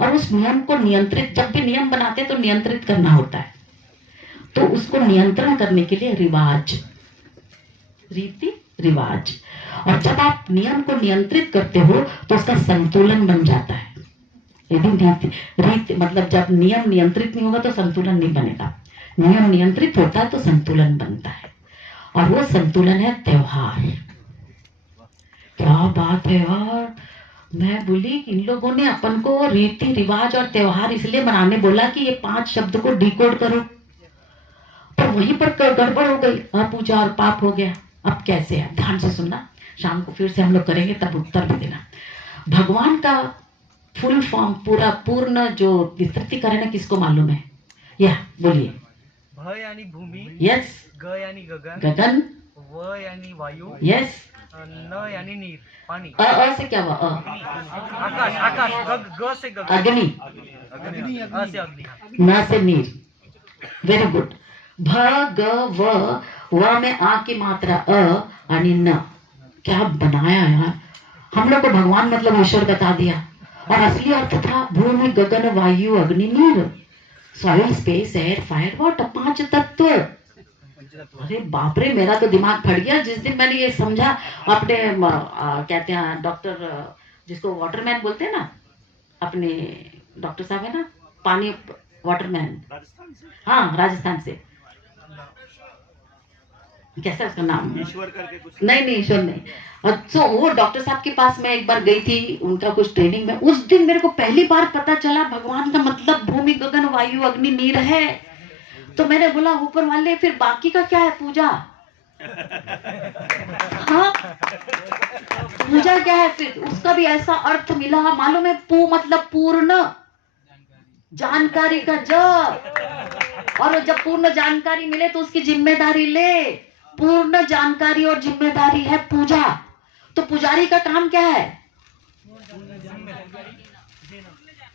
और उस नियम को नियंत्रित, जब भी नियम बनाते तो नियंत्रित करना होता है, तो उसको नियंत्रण करने के लिए रिवाज, रीति रिवाज। और जब आप नियम को नियंत्रित करते हो तो उसका संतुलन बन जाता है। यदि रीति मतलब जब नियम नियंत्रित नहीं होगा तो संतुलन नहीं बनेगा, नियम नियंत्रित होता है तो संतुलन बनता है, और वो संतुलन है त्योहार। क्या बात है यार, मैं बोली इन लोगों ने अपन को रीति रिवाज और त्योहार इसलिए बनाने बोला कि ये 5 शब्द को डिकोड करो, पर वहीं पर गड़बड़ हो गई, अपूजा और पाप हो गया। अब कैसे है, ध्यान से सुनना, शाम को फिर से हम लोग करेंगे तब उत्तर भी देना। भगवान का फुल फॉर्म पूरा पूर्ण जो विस्तृतीकरण है किसको मालूम है? या बोलिए। भ यानी भूमि, यस। ग यानी गगन, गगन। व यानी वायु, यस। न यानी नीर पानी, अ से क्या हुआ? आकाश, आकाश, ग से गगन, अग्नि, अ से अग्नि, न से नीर। Very good. भ ग व में आ की मात्रा अ आणि न। क्या बनाया यार, हम लोग को भगवान मतलब ईश्वर बता दिया, और असली अर्थ था भूमि गगन वायु अग्नि नीर, soil space air fire water, 5 तत्व। अरे बाप रे, मेरा तो दिमाग फट गया जिस दिन मैंने ये समझा। अपने कहते हैं डॉक्टर, जिसको वाटरमैन बोलते हैं ना, अपने डॉक्टर साहब है ना, पानी वाटरमैन, हाँ राजस्थान से, कैसा उसका नाम? ईश्वर करके कुछ नहीं ईश्वर नहीं। और तो वो डॉक्टर साहब के पास मैं एक बार गई थी उनका कुछ ट्रेनिंग में, उस दिन मेरे को पहली बार पता चला भगवान का मतलब भूमि गगन वायु अग्नि नीर है। तो मैंने बोला ऊपर वाले फिर बाकी का क्या है? पूजा। हाँ, पूजा क्या है फिर? उसका भी ऐसा अर्थ मिला, मालूम है? पू मतलब पूर्ण जानकारी का जप, और जब पूर्ण जानकारी मिले तो उसकी जिम्मेदारी ले। पूर्ण जानकारी और जिम्मेदारी है पूजा। तो पुजारी का काम क्या है?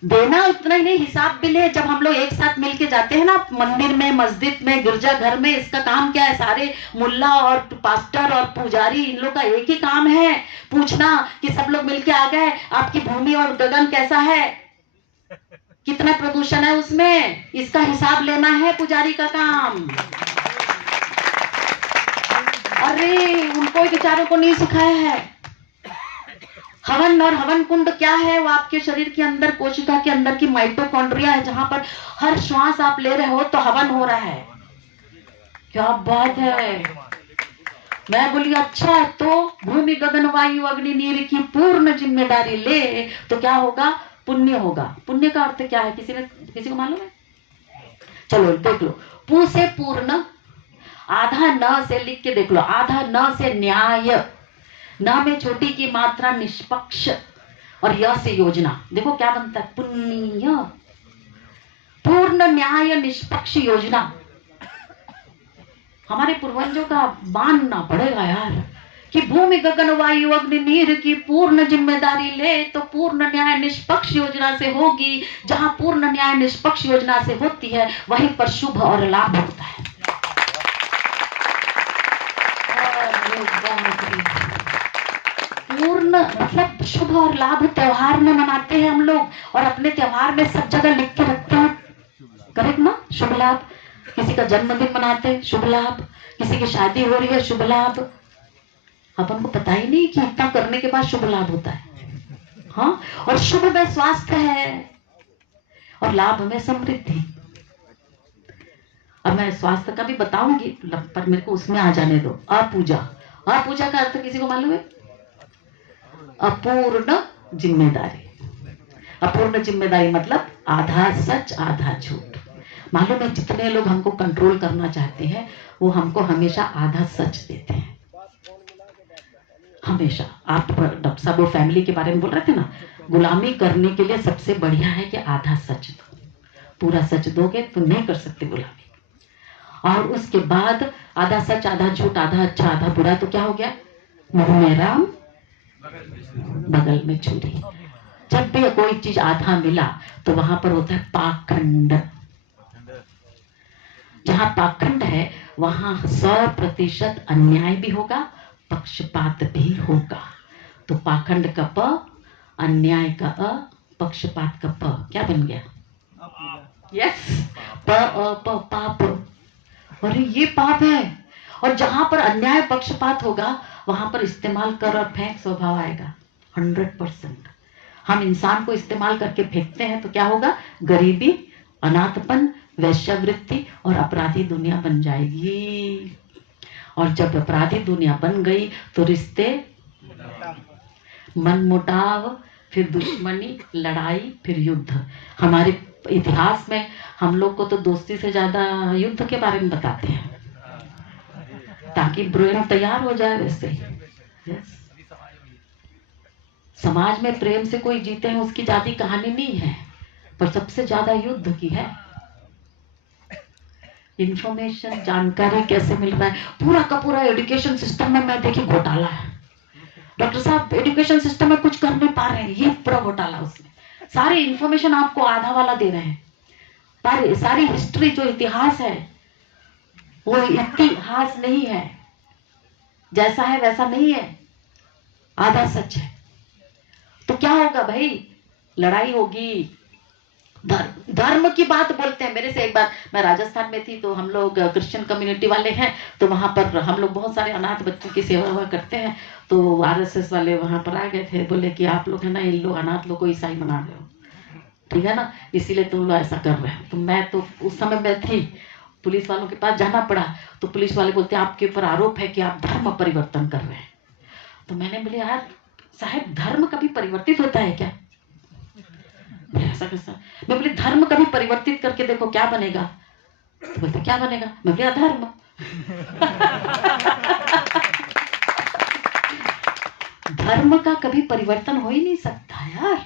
देना। उतना ही नहीं, हिसाब भी ले। जब हम लोग एक साथ मिलके जाते हैं ना मंदिर में, मस्जिद में, गिरजा घर में, इसका काम क्या है? सारे मुल्ला और पास्टर और पुजारी, इन लोग का एक ही काम है, पूछना कि सब लोग मिलके आ गए, आपकी भूमि और गगन कैसा है, कितना प्रदूषण है उसमें, इसका हिसाब लेना है पुजारी का काम। अरे उनको बेचारों को नहीं सिखाया है। हवन और हवन कुंड क्या है? वो आपके शरीर के अंदर, कोशिका के अंदर की माइटोकॉन्ड्रिया है, जहां पर हर श्वास आप ले रहे हो तो हवन हो रहा है। क्या बात है। मैं बोली अच्छा, तो भूमि गगन वायु अग्नि नीर की पूर्ण जिम्मेदारी ले तो क्या होगा? पुण्य होगा। पुण्य का अर्थ क्या है? किसी को मालूम है? चलो देख लो। पू से पूर्ण, आधा न से लिख के देख लो, आधा न से न्याय, न में छोटी की मात्रा निष्पक्ष, और य से योजना। देखो क्या बनता है? पुण्य। पूर्ण न्याय निष्पक्ष योजना। हमारे पूर्वजों का मानना पड़ेगा यार, कि भूमि गगन वायु अग्नि नीर की पूर्ण जिम्मेदारी ले तो पूर्ण न्याय निष्पक्ष योजना से होगी। जहां पूर्ण न्याय निष्पक्ष योजना से होती है वहीं पर शुभ और लाभ होता है। पूर्ण मतलब शुभ और लाभ त्योहार में मनाते हैं हम लोग, और अपने त्योहार में सब जगह लिख के रखते हैं, करेक्ट ना? शुभ लाभ। किसी का जन्मदिन मनाते हैं, शुभ लाभ। किसी की शादी हो रही है, शुभ लाभ। अपन को पता ही नहीं कि इतना करने के बाद शुभ लाभ होता है। हाँ, और शुभ में स्वास्थ्य है और लाभ में समृद्धि। अब मैं स्वास्थ्य का भी बताऊंगी, पर मेरे को उसमें आ जाने दो। अपूजा, अपूजा का अर्थ किसी को मालूम है? अपूर्ण जिम्मेदारी। अपूर्ण जिम्मेदारी मतलब आधा सच आधा झूठ। मालूम है, जितने लोग हमको कंट्रोल करना चाहते हैं वो हमको हमेशा आधा सच देते हैं, हमेशा। आप डॉक्टर साहब वो फैमिली के बारे में बोल रहे थे ना, गुलामी करने के लिए सबसे बढ़िया है कि आधा सच दो। पूरा सच दोगे तो नहीं कर सकते गुलामी। और उसके बाद आधा सच आधा झूठ, आधा अच्छा आधा बुरा, तो क्या हो गया? मुंह में राम बगल में छुरी। जब भी कोई चीज आधा मिला तो वहां पर होता है पाखंड। जहां पाखंड है वहां 100% अन्याय भी होगा, पक्षपात भी होगा। तो पाखंड का प, अन्याय का अ, पक्षपात का प, क्या बन गया? यस, प अ प, पाप। अरे ये पाप है। और जहां पर अन्याय पक्षपात होगा वहां पर इस्तेमाल कर और फेंक स्वभाव आएगा 100%। हम इंसान को इस्तेमाल करके फेंकते हैं तो क्या होगा? गरीबी, अनाथपन, वैश्यावृत्ति और अपराधी दुनिया बन जाएगी। और जब अपराधी दुनिया बन गई तो रिश्ते, मनमुटाव, फिर दुश्मनी, लड़ाई, फिर युद्ध। हमारे इतिहास में हम लोग को तो दोस्ती से ज्यादा युद्ध के बारे में बताते हैं, ताकि ब्रेन तैयार हो जाए। वैसे yes। समाज में प्रेम से कोई जीते हैं उसकी ज्यादा कहानी नहीं है, पर सबसे ज्यादा युद्ध की है। इंफॉर्मेशन, जानकारी कैसे मिल रहा है, पूरा का पूरा एजुकेशन सिस्टम में मैं देखी घोटाला है। डॉक्टर साहब एजुकेशन सिस्टम में कुछ कर नहीं पा रहे हैं, ये पूरा घोटाला। उसमें सारी इंफॉर्मेशन आपको आधा वाला दे रहे हैं, पर सारी हिस्ट्री जो इतिहास है वो इतिहास नहीं है, जैसा है वैसा नहीं है, आधा सच है। तो क्या होगा भाई? लड़ाई होगी। धर्म की बात बोलते हैं। मेरे से एक बार, मैं राजस्थान में थी तो हम लोग क्रिश्चियन कम्युनिटी वाले हैं, तो वहां पर हम लोग बहुत सारे अनाथ बच्चों की सेवा हुआ करते हैं। तो आरएसएस वाले वहां पर आ गए थे, बोले कि आप लोग है ना इन लोग अनाथ लोग को ईसाई बना रहे हो, ठीक है ना, इसीलिए तुम लोग ऐसा कर रहे हो। तो मैं तो उस समय में थी, पुलिस वालों के पास जाना पड़ा। तो पुलिस वाले बोलते हैं आपके ऊपर आरोप है कि आप धर्म परिवर्तन कर रहे हैं। तो मैंने बोले यार साहब, धर्म कभी परिवर्तित होता है क्या? ऐसा कैसा? मैं बोली धर्म कभी परिवर्तित करके देखो क्या बनेगा। तो बोलते क्या बनेगा? मैं बोली अधर्म। धर्म का कभी परिवर्तन हो ही नहीं सकता यार,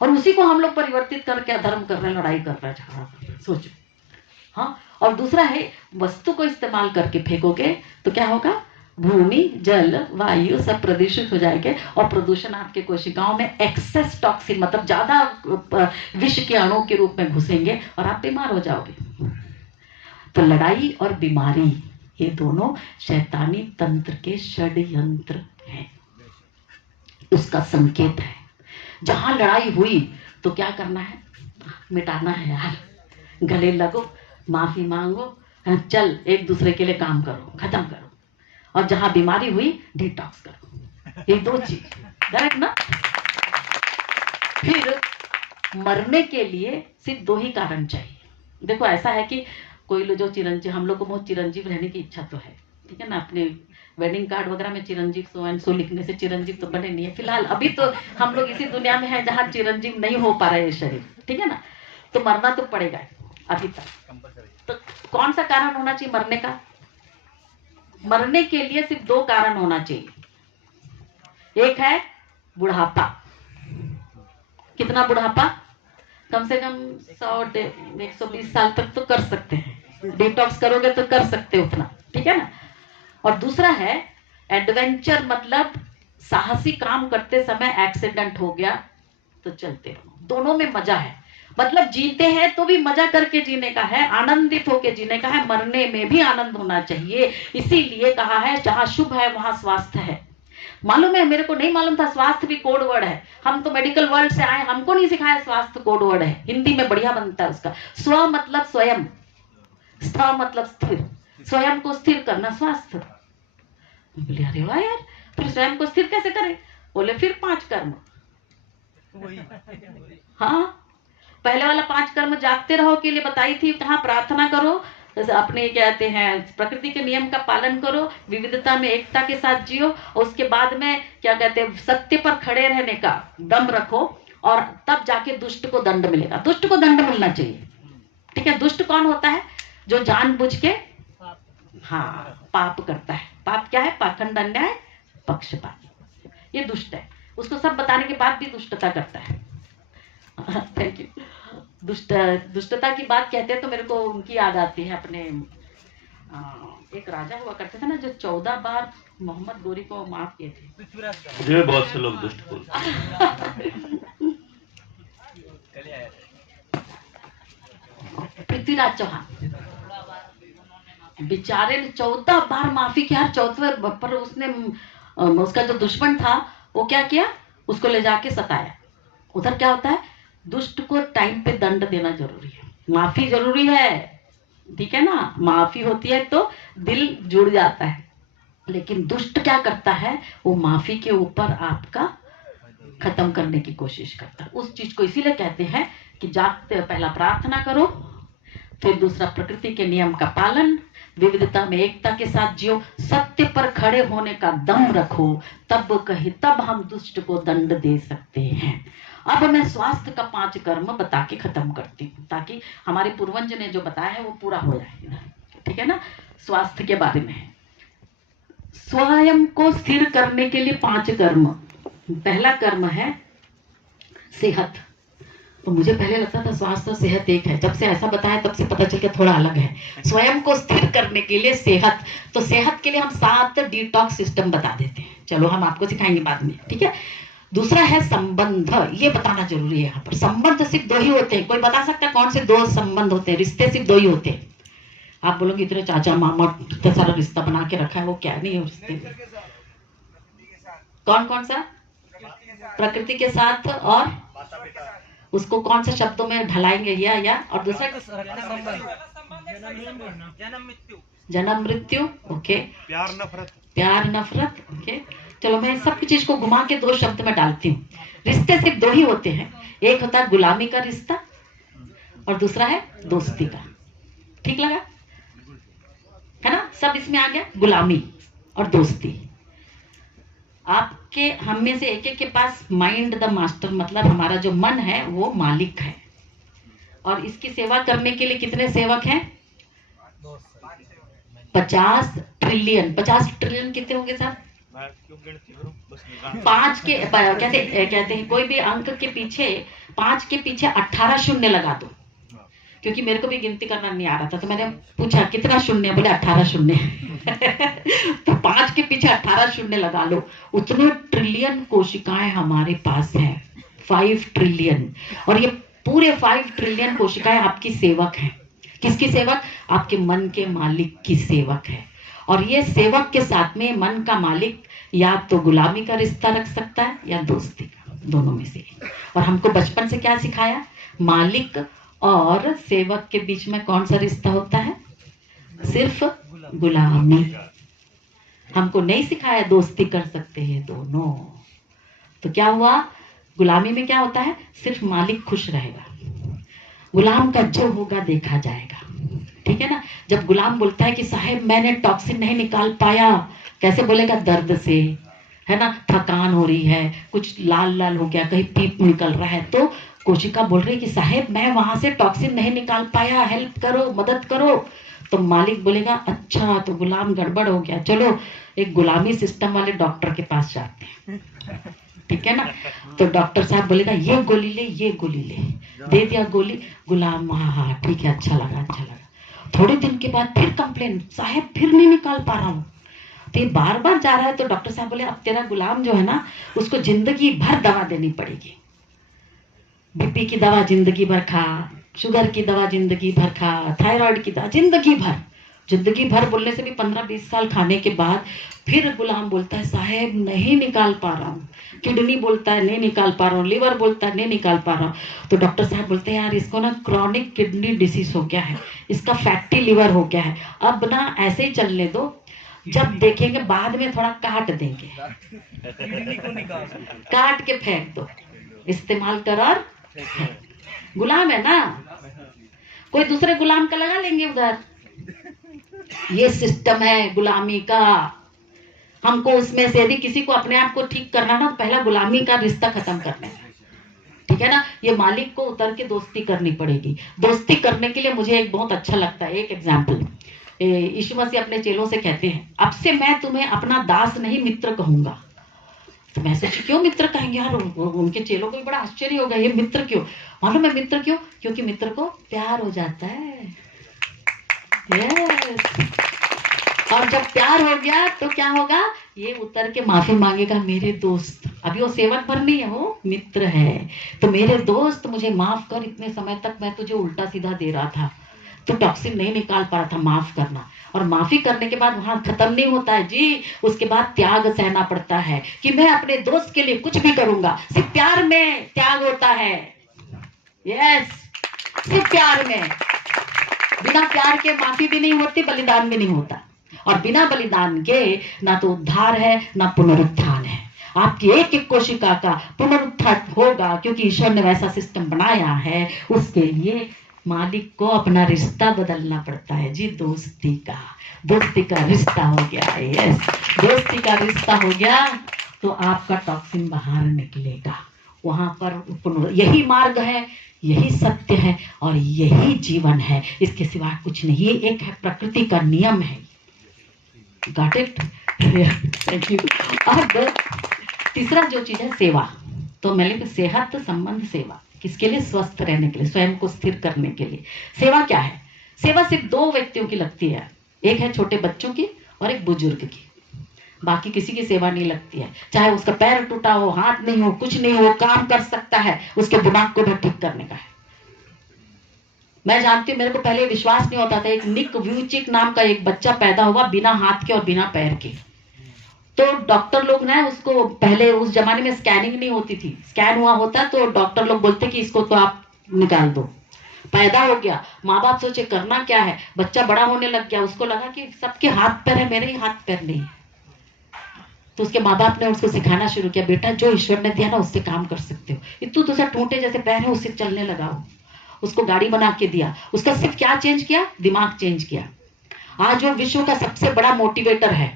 और उसी को हम लोग परिवर्तित करके अधर्म कर रहे हैं, लड़ाई कर रहे हैं, झगड़ा कर रहे हैं। सोचो। हाँ, और दूसरा है वस्तु को इस्तेमाल करके फेंकोगे तो क्या होगा? भूमि, जल, वायु सब प्रदूषित हो जाएंगे, और प्रदूषण आपके कोशिकाओं में एक्सेस टॉक्सिन मतलब ज्यादा विष के अणु के रूप में घुसेंगे और आप बीमार हो जाओगे। तो लड़ाई और बीमारी ये दोनों शैतानी तंत्र के षड्यंत्र हैं, उसका संकेत है। जहां लड़ाई हुई तो क्या करना है? मिटाना है यार। गले लगो, माफी मांगो, चल एक दूसरे के लिए काम करो, खत्म करो। और जहां बीमारी हुई डिटॉक्स करो। ये दो चीज, करेक्ट ना? फिर मरने के लिए सिर्फ दो ही कारण चाहिए। देखो ऐसा है कि कोई लोग जो चिरंजीव, हम लोग को बहुत चिरंजीव रहने की इच्छा तो है, ठीक है ना। अपने वेडिंग कार्ड वगैरह में चिरंजीव सो एंड सो लिखने से चिरंजीव तो बने नहीं है फिलहाल। अभी तो हम लोग इसी दुनिया में हैं जहां चिरंजीव नहीं हो पा रहा है ये शरीर, ठीक है ना। तो मरना तो पड़ेगा अभी तक। तो कौन सा कारण होना चाहिए मरने का? मरने के लिए सिर्फ दो कारण होना चाहिए। एक है बुढ़ापा। कितना बुढ़ापा? कम से कम 100-120 साल तक तो कर सकते हैं, डिटॉक्स करोगे तो कर सकते हो उतना, ठीक है ना। और दूसरा है एडवेंचर मतलब साहसी काम करते समय एक्सीडेंट हो गया तो चलते रहो, दोनों में मजा है। मतलब जीते हैं तो भी मजा करके जीने का है, आनंदित होके जीने का है, मरने में भी आनंद होना चाहिए। इसीलिए कहा है जहां शुभ है वहां स्वास्थ्य है। मालूम है, मेरे को नहीं मालूम था स्वास्थ्य भी कोड वर्ड है। हम तो मेडिकल वर्ल्ड से आए, हमको नहीं सिखाया स्वास्थ्य कोड वर्ड है। हिंदी में बढ़िया बनता है उसका। स्व मतलब स्वयं, स्थ मतलब स्थिर, स्वयं को स्थिर करना स्वास्थ्य। बोले अरे वाह यार, फिर स्वयं को स्थिर कैसे करें? बोले फिर 5 कर्म। हाँ, पहले वाला 5 कर्म जागते रहो के लिए बताई थी। कहाँ प्रार्थना करो, जैसे अपने कहते हैं प्रकृति के नियम का पालन करो, विविधता में एकता के साथ जियो, और उसके बाद में क्या कहते हैं सत्य पर खड़े रहने का दम रखो, और तब जाके दुष्ट को दंड मिलेगा। दुष्ट को दंड मिलना चाहिए, ठीक है। दुष्ट कौन होता है? जो जानबूझ के हाँ पाप करता है। पाप क्या है? पाखंड, अन्याय, पक्षपात, ये दुष्ट है। उसको सब बताने के बाद भी दुष्टता करता है। Thank you. दुष्टता की बात कहते हैं तो मेरे को उनकी याद आती है। अपने एक राजा हुआ करते थे ना, जो 14 बार मोहम्मद गोरी को माफ किए थे। मुझे बहुत से लोग दुष्ट बोलते पृथ्वीराज चौहान बेचारे ने 14 बार माफी किया। 14वें पर उसने उसका जो दुश्मन था वो क्या किया? उसको ले जाके सताया। उधर क्या होता है? दुष्ट को टाइम पे दंड देना जरूरी है, माफी जरूरी है, ठीक है ना। माफी होती है तो दिल जुड़ जाता है। लेकिन दुष्ट क्या करता है? वो माफी के ऊपर आपका खत्म करने की कोशिश करता है। उस चीज को इसीलिए कहते हैं कि जागते पहला प्रार्थना करो, फिर दूसरा प्रकृति के नियम का पालन, विविधता में एकता के साथ जियो, सत्य पर खड़े होने का दम रखो, तब हम दुष्ट को दंड दे सकते हैं। अब मैं स्वास्थ्य का 5 कर्म बता के खत्म करती हूँ, ताकि हमारे पूर्वज ने जो बताया है वो पूरा हो जाए, ठीक है ना। स्वास्थ्य के बारे में स्वयं को स्थिर करने के लिए 5 कर्म। पहला कर्म है सेहत। तो मुझे पहले लगता था स्वास्थ्य और सेहत एक है, जब से ऐसा बताया तब से पता चल के थोड़ा अलग है। स्वयं को स्थिर करने के लिए सेहत, तो सेहत के लिए हम 7 डिटॉक्स सिस्टम बता देते हैं। चलो हम आपको सिखाएंगे बाद में, ठीक है। दूसरा है संबंध, ये बताना जरूरी है। यहाँ पर संबंध सिर्फ 2 ही होते हैं। कोई बता सकता है कौन से 2 संबंध होते हैं? रिश्ते सिर्फ 2 ही होते हैं। आप बोलोगे इतने चाचा मामा इतना सारा रिश्ता बना के रखा है, वो क्या नहीं है रिश्ते? कौन कौन सा? प्रकृति के साथ, और उसको कौन से शब्दों में ढलाएंगे? या और दूसरा जन्म मृत्यु, ओके। प्यार नफरत, ओके। चलो मैं सब चीज को घुमा के 2 शब्द में डालती हूँ। रिश्ते सिर्फ 2 ही होते हैं। एक होता है गुलामी का रिश्ता, और दूसरा है दोस्ती का। ठीक लगा है ना? सब इसमें आ गया, गुलामी और दोस्ती। आपके हम में से एक के पास माइंड द मास्टर, मतलब हमारा जो मन है वो मालिक है, और इसकी सेवा करने के लिए कितने सेवक हैं? 50 ट्रिलियन। 50 ट्रिलियन कितने होंगे सर? 5 के कहते हैं कोई भी अंक के पीछे 5 के पीछे 18 शून्य लगा दो, क्योंकि मेरे को भी गिनती करना नहीं आ रहा था, तो मैंने पूछा कितना शून्य? बोले 18 शून्य। तो 5 के पीछे 18 शून्य लगा लो। उतने ट्रिलियन कोशिकाएं हमारे पास है, 5 ट्रिलियन। और ये पूरे 5 ट्रिलियन कोशिकाएं आपकी सेवक हैं। किसकी सेवक? आपके मन के मालिक की सेवक है। और ये सेवक के साथ में मन का मालिक या तो गुलामी का रिश्ता रख सकता है या दोस्ती का, दोनों में से। और हमको बचपन से क्या सिखाया? मालिक और सेवक के बीच में कौन सा रिश्ता होता है? सिर्फ गुलामी। हमको नहीं सिखाया दोस्ती कर सकते हैं दोनों। तो क्या हुआ? गुलामी में क्या होता है? सिर्फ मालिक खुश रहेगा, गुलाम का जो होगा देखा जाएगा, ठीक है ना। जब गुलाम बोलता है कि साहब मैंने टॉक्सिन नहीं निकाल पाया, कैसे बोलेगा? दर्द से, है ना, थकान हो रही है, कुछ लाल लाल हो गया, कहीं पीप निकल रहा है, तो कोशिका बोल रही है कि साहब मैं वहां से टॉक्सिन नहीं निकाल पाया, हेल्प करो, मदद करो। तो मालिक बोलेगा अच्छा तो गुलाम गड़बड़ हो गया, चलो एक गुलामी सिस्टम वाले डॉक्टर के पास जाते हैं, ठीक है ना। तो डॉक्टर साहब बोलेगा ये गोली ले, ये गोली ले, दे दिया गोली, गुलाम हाँ ठीक है, अच्छा लगा। थोड़े दिन के बाद फिर कंप्लेन, साहब फिर नहीं निकाल पा रहा हूँ। तो ये बार बार जा रहा है, तो डॉक्टर साहब बोले अब तेरा गुलाम जो है ना, उसको जिंदगी भर दवा देनी पड़ेगी। बीपी की दवा जिंदगी भर खा, शुगर की दवा जिंदगी भर खा, थायराइड की दवा जिंदगी भर। जिंदगी भर बोलने से भी 15-20 साल खाने के बाद फिर गुलाम बोलता है साहेब नहीं निकाल पा रहा हूँ। किडनी बोलता है नहीं निकाल पा रहा हूँ, लिवर बोलता है नहीं निकाल पा रहा हूँ। तो डॉक्टर साहब बोलते हैं यार इसको ना क्रॉनिक किडनी डिसीज हो गया है, इसका फैटी लिवर हो गया है, अब ना ऐसे ही चलने दो, जब देखेंगे बाद में थोड़ा काट देंगे, किडनी को निकाल। काट के फेंक दो, इस्तेमाल कर और गुलाम है ना, कोई दूसरे गुलाम का लगा लेंगे उधर। ये सिस्टम है गुलामी का। हमको उसमें से यदि किसी को अपने आप को ठीक करना ना, तो पहला गुलामी का रिश्ता खत्म करना है, ठीक है ना। ये मालिक को उतर के दोस्ती करनी पड़ेगी। दोस्ती करने के लिए मुझे एक बहुत अच्छा लगता है, एक एग्जाम्पल। यीशु मसीह अपने चेलों से कहते हैं अब से मैं तुम्हें अपना दास नहीं मित्र कहूंगा। तो मैं सोची क्यों मित्र कहेंगे यार, उनके चेलों को भी बड़ा आश्चर्य होगा, ये मित्र क्यों। मालूम है मित्र क्यों? क्योंकि मित्र को प्यार हो जाता है। यस। और जब प्यार हो गया तो क्या होगा, ये उतर के माफी मांगेगा, मेरे दोस्त, अभी वो सेवक भर नहीं है, वो मित्र है, तो मेरे दोस्त मुझे माफ कर, इतने समय तक मैं तुझे उल्टा सीधा दे रहा था, तो टॉक्सिन नहीं निकाल पा रहा था, माफ करना। और माफी करने के बाद वहां खत्म नहीं होता है जी, उसके बाद त्याग सहना पड़ता है कि मैं अपने दोस्त के लिए कुछ भी करूंगा। सिर्फ प्यार में त्याग होता है। यस, सिर्फ प्यार में। बिना प्यार के माफी भी नहीं होती, बलिदान भी नहीं होता। और बिना बलिदान के ना तो उद्धार है ना पुनरुत्थान है। आपकी एक एक कोशिका का पुनरुत्थान होगा, क्योंकि ईश्वर ने वैसा सिस्टम बनाया है। उसके लिए मालिक को अपना रिश्ता बदलना पड़ता है जी। दोस्ती का रिश्ता हो गया। यस, दोस्ती का रिश्ता हो गया तो आपका टॉक्सिन बाहर निकलेगा। वहां पर यही मार्ग है, यही सत्य है और यही जीवन है, इसके सिवा कुछ नहीं। ये एक है प्रकृति का नियम है। Got it? Thank you. अब तीसरा जो चीज है सेवा। तो मैंने सेहत संबंध सेवा किसके लिए? स्वस्थ रहने के लिए, स्वयं को स्थिर करने के लिए। सेवा क्या है? सेवा सिर्फ दो व्यक्तियों की लगती है, एक है छोटे बच्चों की और एक बुजुर्ग की। बाकी किसी की सेवा नहीं लगती है। चाहे उसका पैर टूटा हो, हाथ नहीं हो, कुछ नहीं हो, काम कर सकता है, उसके दिमाग को भी ठीक करने का है। मैं जानती हूँ, मेरे को पहले विश्वास नहीं होता था। एक निक व्यूचिक नाम का एक बच्चा पैदा हुआ बिना हाथ के और बिना पैर के। तो डॉक्टर लोग ना उसको, पहले उस जमाने में स्कैनिंग नहीं होती थी, स्कैन हुआ होता तो डॉक्टर लोग बोलते कि इसको तो आप निकाल दो। पैदा हो गया, माँ बाप सोचे करना क्या है, बच्चा बड़ा होने लग गया, उसको लगा कि सबके हाथ पैर है, मेरे ही हाथ पैर नहीं है। तो उसके माँ बाप ने उसको सिखाना शुरू किया, बेटा जो ईश्वर ने दिया ना उससे काम कर सकते हो। इतू तो टूटे जैसे पैर है, उससे चलने लगाओ। उसको गाड़ी बना के दिया। उसका सिर्फ क्या चेंज किया? दिमाग चेंज किया। आज वो विश्व का सबसे बड़ा मोटिवेटर है।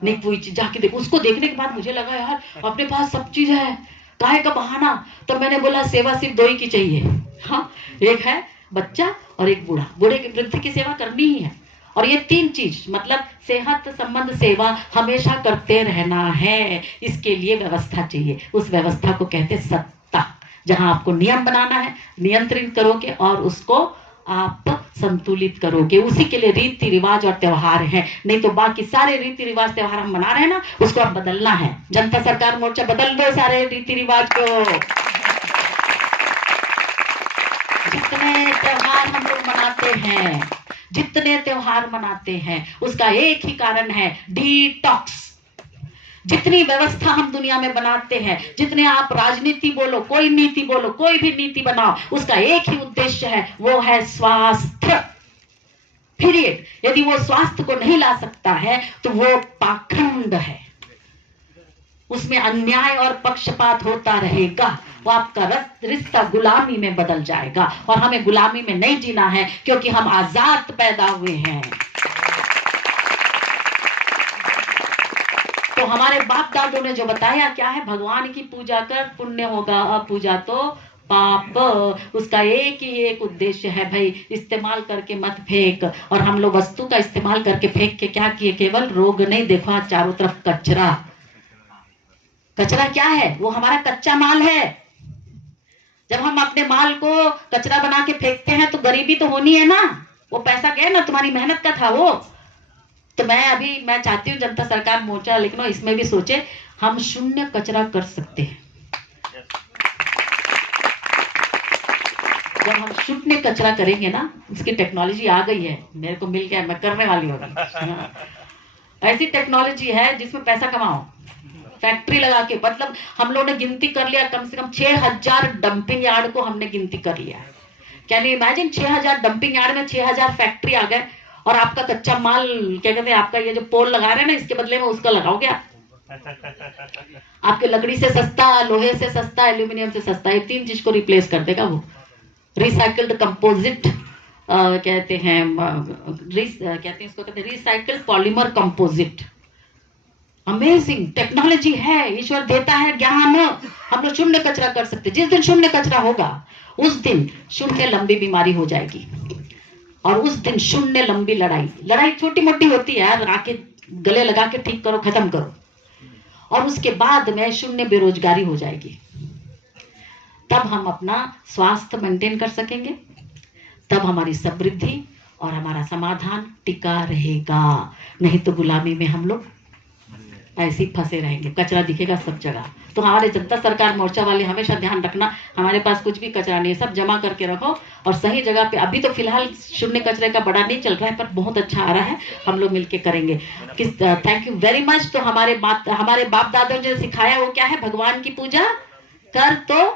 निक वुइचिक, जाके देखो। उसको देखने के बाद मुझे लगा यार अपने पास सब चीज है, काहे का बहाना। तो मैंने बोला सेवा सिर्फ दो ही की चाहिए। हाँ, एक है बच्चा और एक बूढ़ा। बूढ़े की वृद्ध की सेवा करनी ही है। और ये तीन चीज मतलब सेहत संबंध सेवा हमेशा करते रहना है। इसके लिए व्यवस्था चाहिए। उस व्यवस्था को कहते हैं सत्ता, जहां आपको नियम बनाना है, नियंत्रित करोगे और उसको आप संतुलित करोगे। उसी के लिए रीति रिवाज और त्योहार हैं। नहीं तो बाकी सारे रीति रिवाज त्योहार हम मना रहे हैं ना, उसको अब बदलना है। जनता सरकार मोर्चा बदल दो सारे रीति रिवाज को। जितने त्योहार हम लोग मनाते हैं, जितने त्योहार मनाते हैं, उसका एक ही कारण है, डिटॉक्स। जितनी व्यवस्था हम दुनिया में बनाते हैं, जितने आप राजनीति बोलो, कोई नीति बोलो, कोई भी नीति बनाओ, उसका एक ही उद्देश्य है, वो है स्वास्थ्य। पीरियड। यदि वो स्वास्थ्य को नहीं ला सकता है तो वो पाखंड है, उसमें अन्याय और पक्षपात होता रहेगा। वो आपका रिश्ता गुलामी में बदल जाएगा। और हमें गुलामी में नहीं जीना है, क्योंकि हम आजाद पैदा हुए हैं। तो हमारे बाप दादों ने जो बताया क्या है, भगवान की पूजा कर पुण्य होगा, अपूजा तो पाप। उसका एक ही एक उद्देश्य है भाई, इस्तेमाल करके मत फेंक। और हम लोग वस्तु का इस्तेमाल करके फेंक के क्या किए? केवल रोग नहीं, देखो चारों तरफ कचरा। कचरा क्या है? वो हमारा कच्चा माल है। जब हम अपने माल को कचरा बना के फेंकते हैं तो गरीबी तो होनी है ना। वो पैसा गया ना, तुम्हारी मेहनत का था वो। तो मैं चाहती हूँ जनता सरकार मोर्चा लिखना इसमें भी सोचे हम शून्य कचरा कर सकते हैं। जब हम शून्य कचरा करेंगे ना, उसकी टेक्नोलॉजी आ गई है, मेरे को मिल गया, मैं करने वाली हूँ। हाँ। ऐसी टेक्नोलॉजी है जिसमें पैसा कमाओ, फैक्ट्री लगा के, मतलब हम लोगों ने गिनती कर लिया, कम से कम 6000 डंपिंग यार्ड को हमने गिनती कर लिया। Can you imagine 6000 dumping yard में 6000 फैक्ट्री आ गए, और आपका कच्चा माल क्या कहते हैं, आपका ये जो पोल लगा रहे हैं ना, इसके बदले में उसका लगाओगे आप। आपके लकड़ी से सस्ता, लोहे से सस्ता, एल्यूमिनियम से सस्ता, ये 3 चीज को रिप्लेस कर देगा वो। रिसाइकल्ड कंपोजिट कहते हैं, इसको कहते हैं recycled polymer composite. Amazing technology है, ईश्वर देता है ज्ञान। हम लोग शून्य कचरा कर सकते। जिस दिन शून्य कचरा होगा उस दिन शून्य लंबी बीमारी हो जाएगी, और उस दिन शून्य लंबी लड़ाई छोटी मोटी होती है यार, आके गले लगा के ठीक करो, खत्म करो, और उसके बाद में शून्य बेरोजगारी हो जाएगी। तब हम अपना स्वास्थ्य मेंटेन कर सकेंगे, तब हमारी समृद्धि और हमारा समाधान टिका रहेगा। नहीं तो गुलामी में हम लोग ऐसे ही फंसे रहेंगे, कचरा दिखेगा सब जगह। तो हमारे जनता सरकार मोर्चा वाले हमेशा ध्यान रखना, हमारे पास कुछ भी कचरा नहीं है, सब जमा करके रखो और सही जगह पे। अभी तो फिलहाल शून्य कचरे का बड़ा नहीं चल रहा है, पर बहुत अच्छा आ रहा है, हम लोग मिलके करेंगे। Thank you very much. तो हमारे बाप दादा ने सिखाया वो क्या है, भगवान की पूजा कर तो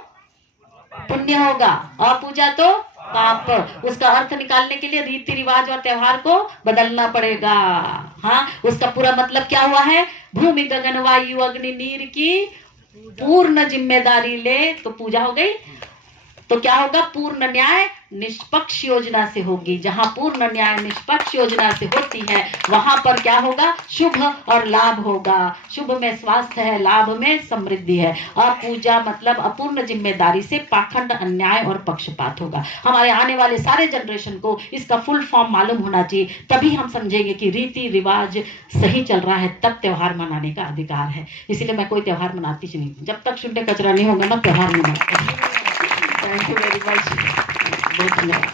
पुण्य होगा, अपूजा तो पाप। उसका अर्थ निकालने के लिए रीति रिवाज और त्योहार को बदलना पड़ेगा। हाँ, उसका पूरा मतलब क्या हुआ है, भूमि गगन वायु अग्नि नीर की पूर्ण जिम्मेदारी ले तो पूजा हो गई। तो क्या होगा, पूर्ण न्याय निष्पक्ष योजना से होगी। जहां पूर्ण न्याय निष्पक्ष योजना से होती है वहां पर क्या होगा, शुभ और लाभ होगा। शुभ में स्वास्थ्य है, लाभ में समृद्धि है। अपूजा मतलब अपूर्ण जिम्मेदारी से पाखंड, अन्याय और पक्षपात होगा। हमारे आने वाले सारे जनरेशन को इसका फुल फॉर्म मालूम होना चाहिए, तभी हम समझेंगे कि रीति रिवाज सही चल रहा है, तब त्योहार मनाने का अधिकार है। इसीलिए मैं कोई त्योहार मनाती ही नहीं, जब तक शून्य कचरा नहीं होगा ना त्योहार नहीं मनाती। Thank you very much. बहुत धन्यवाद।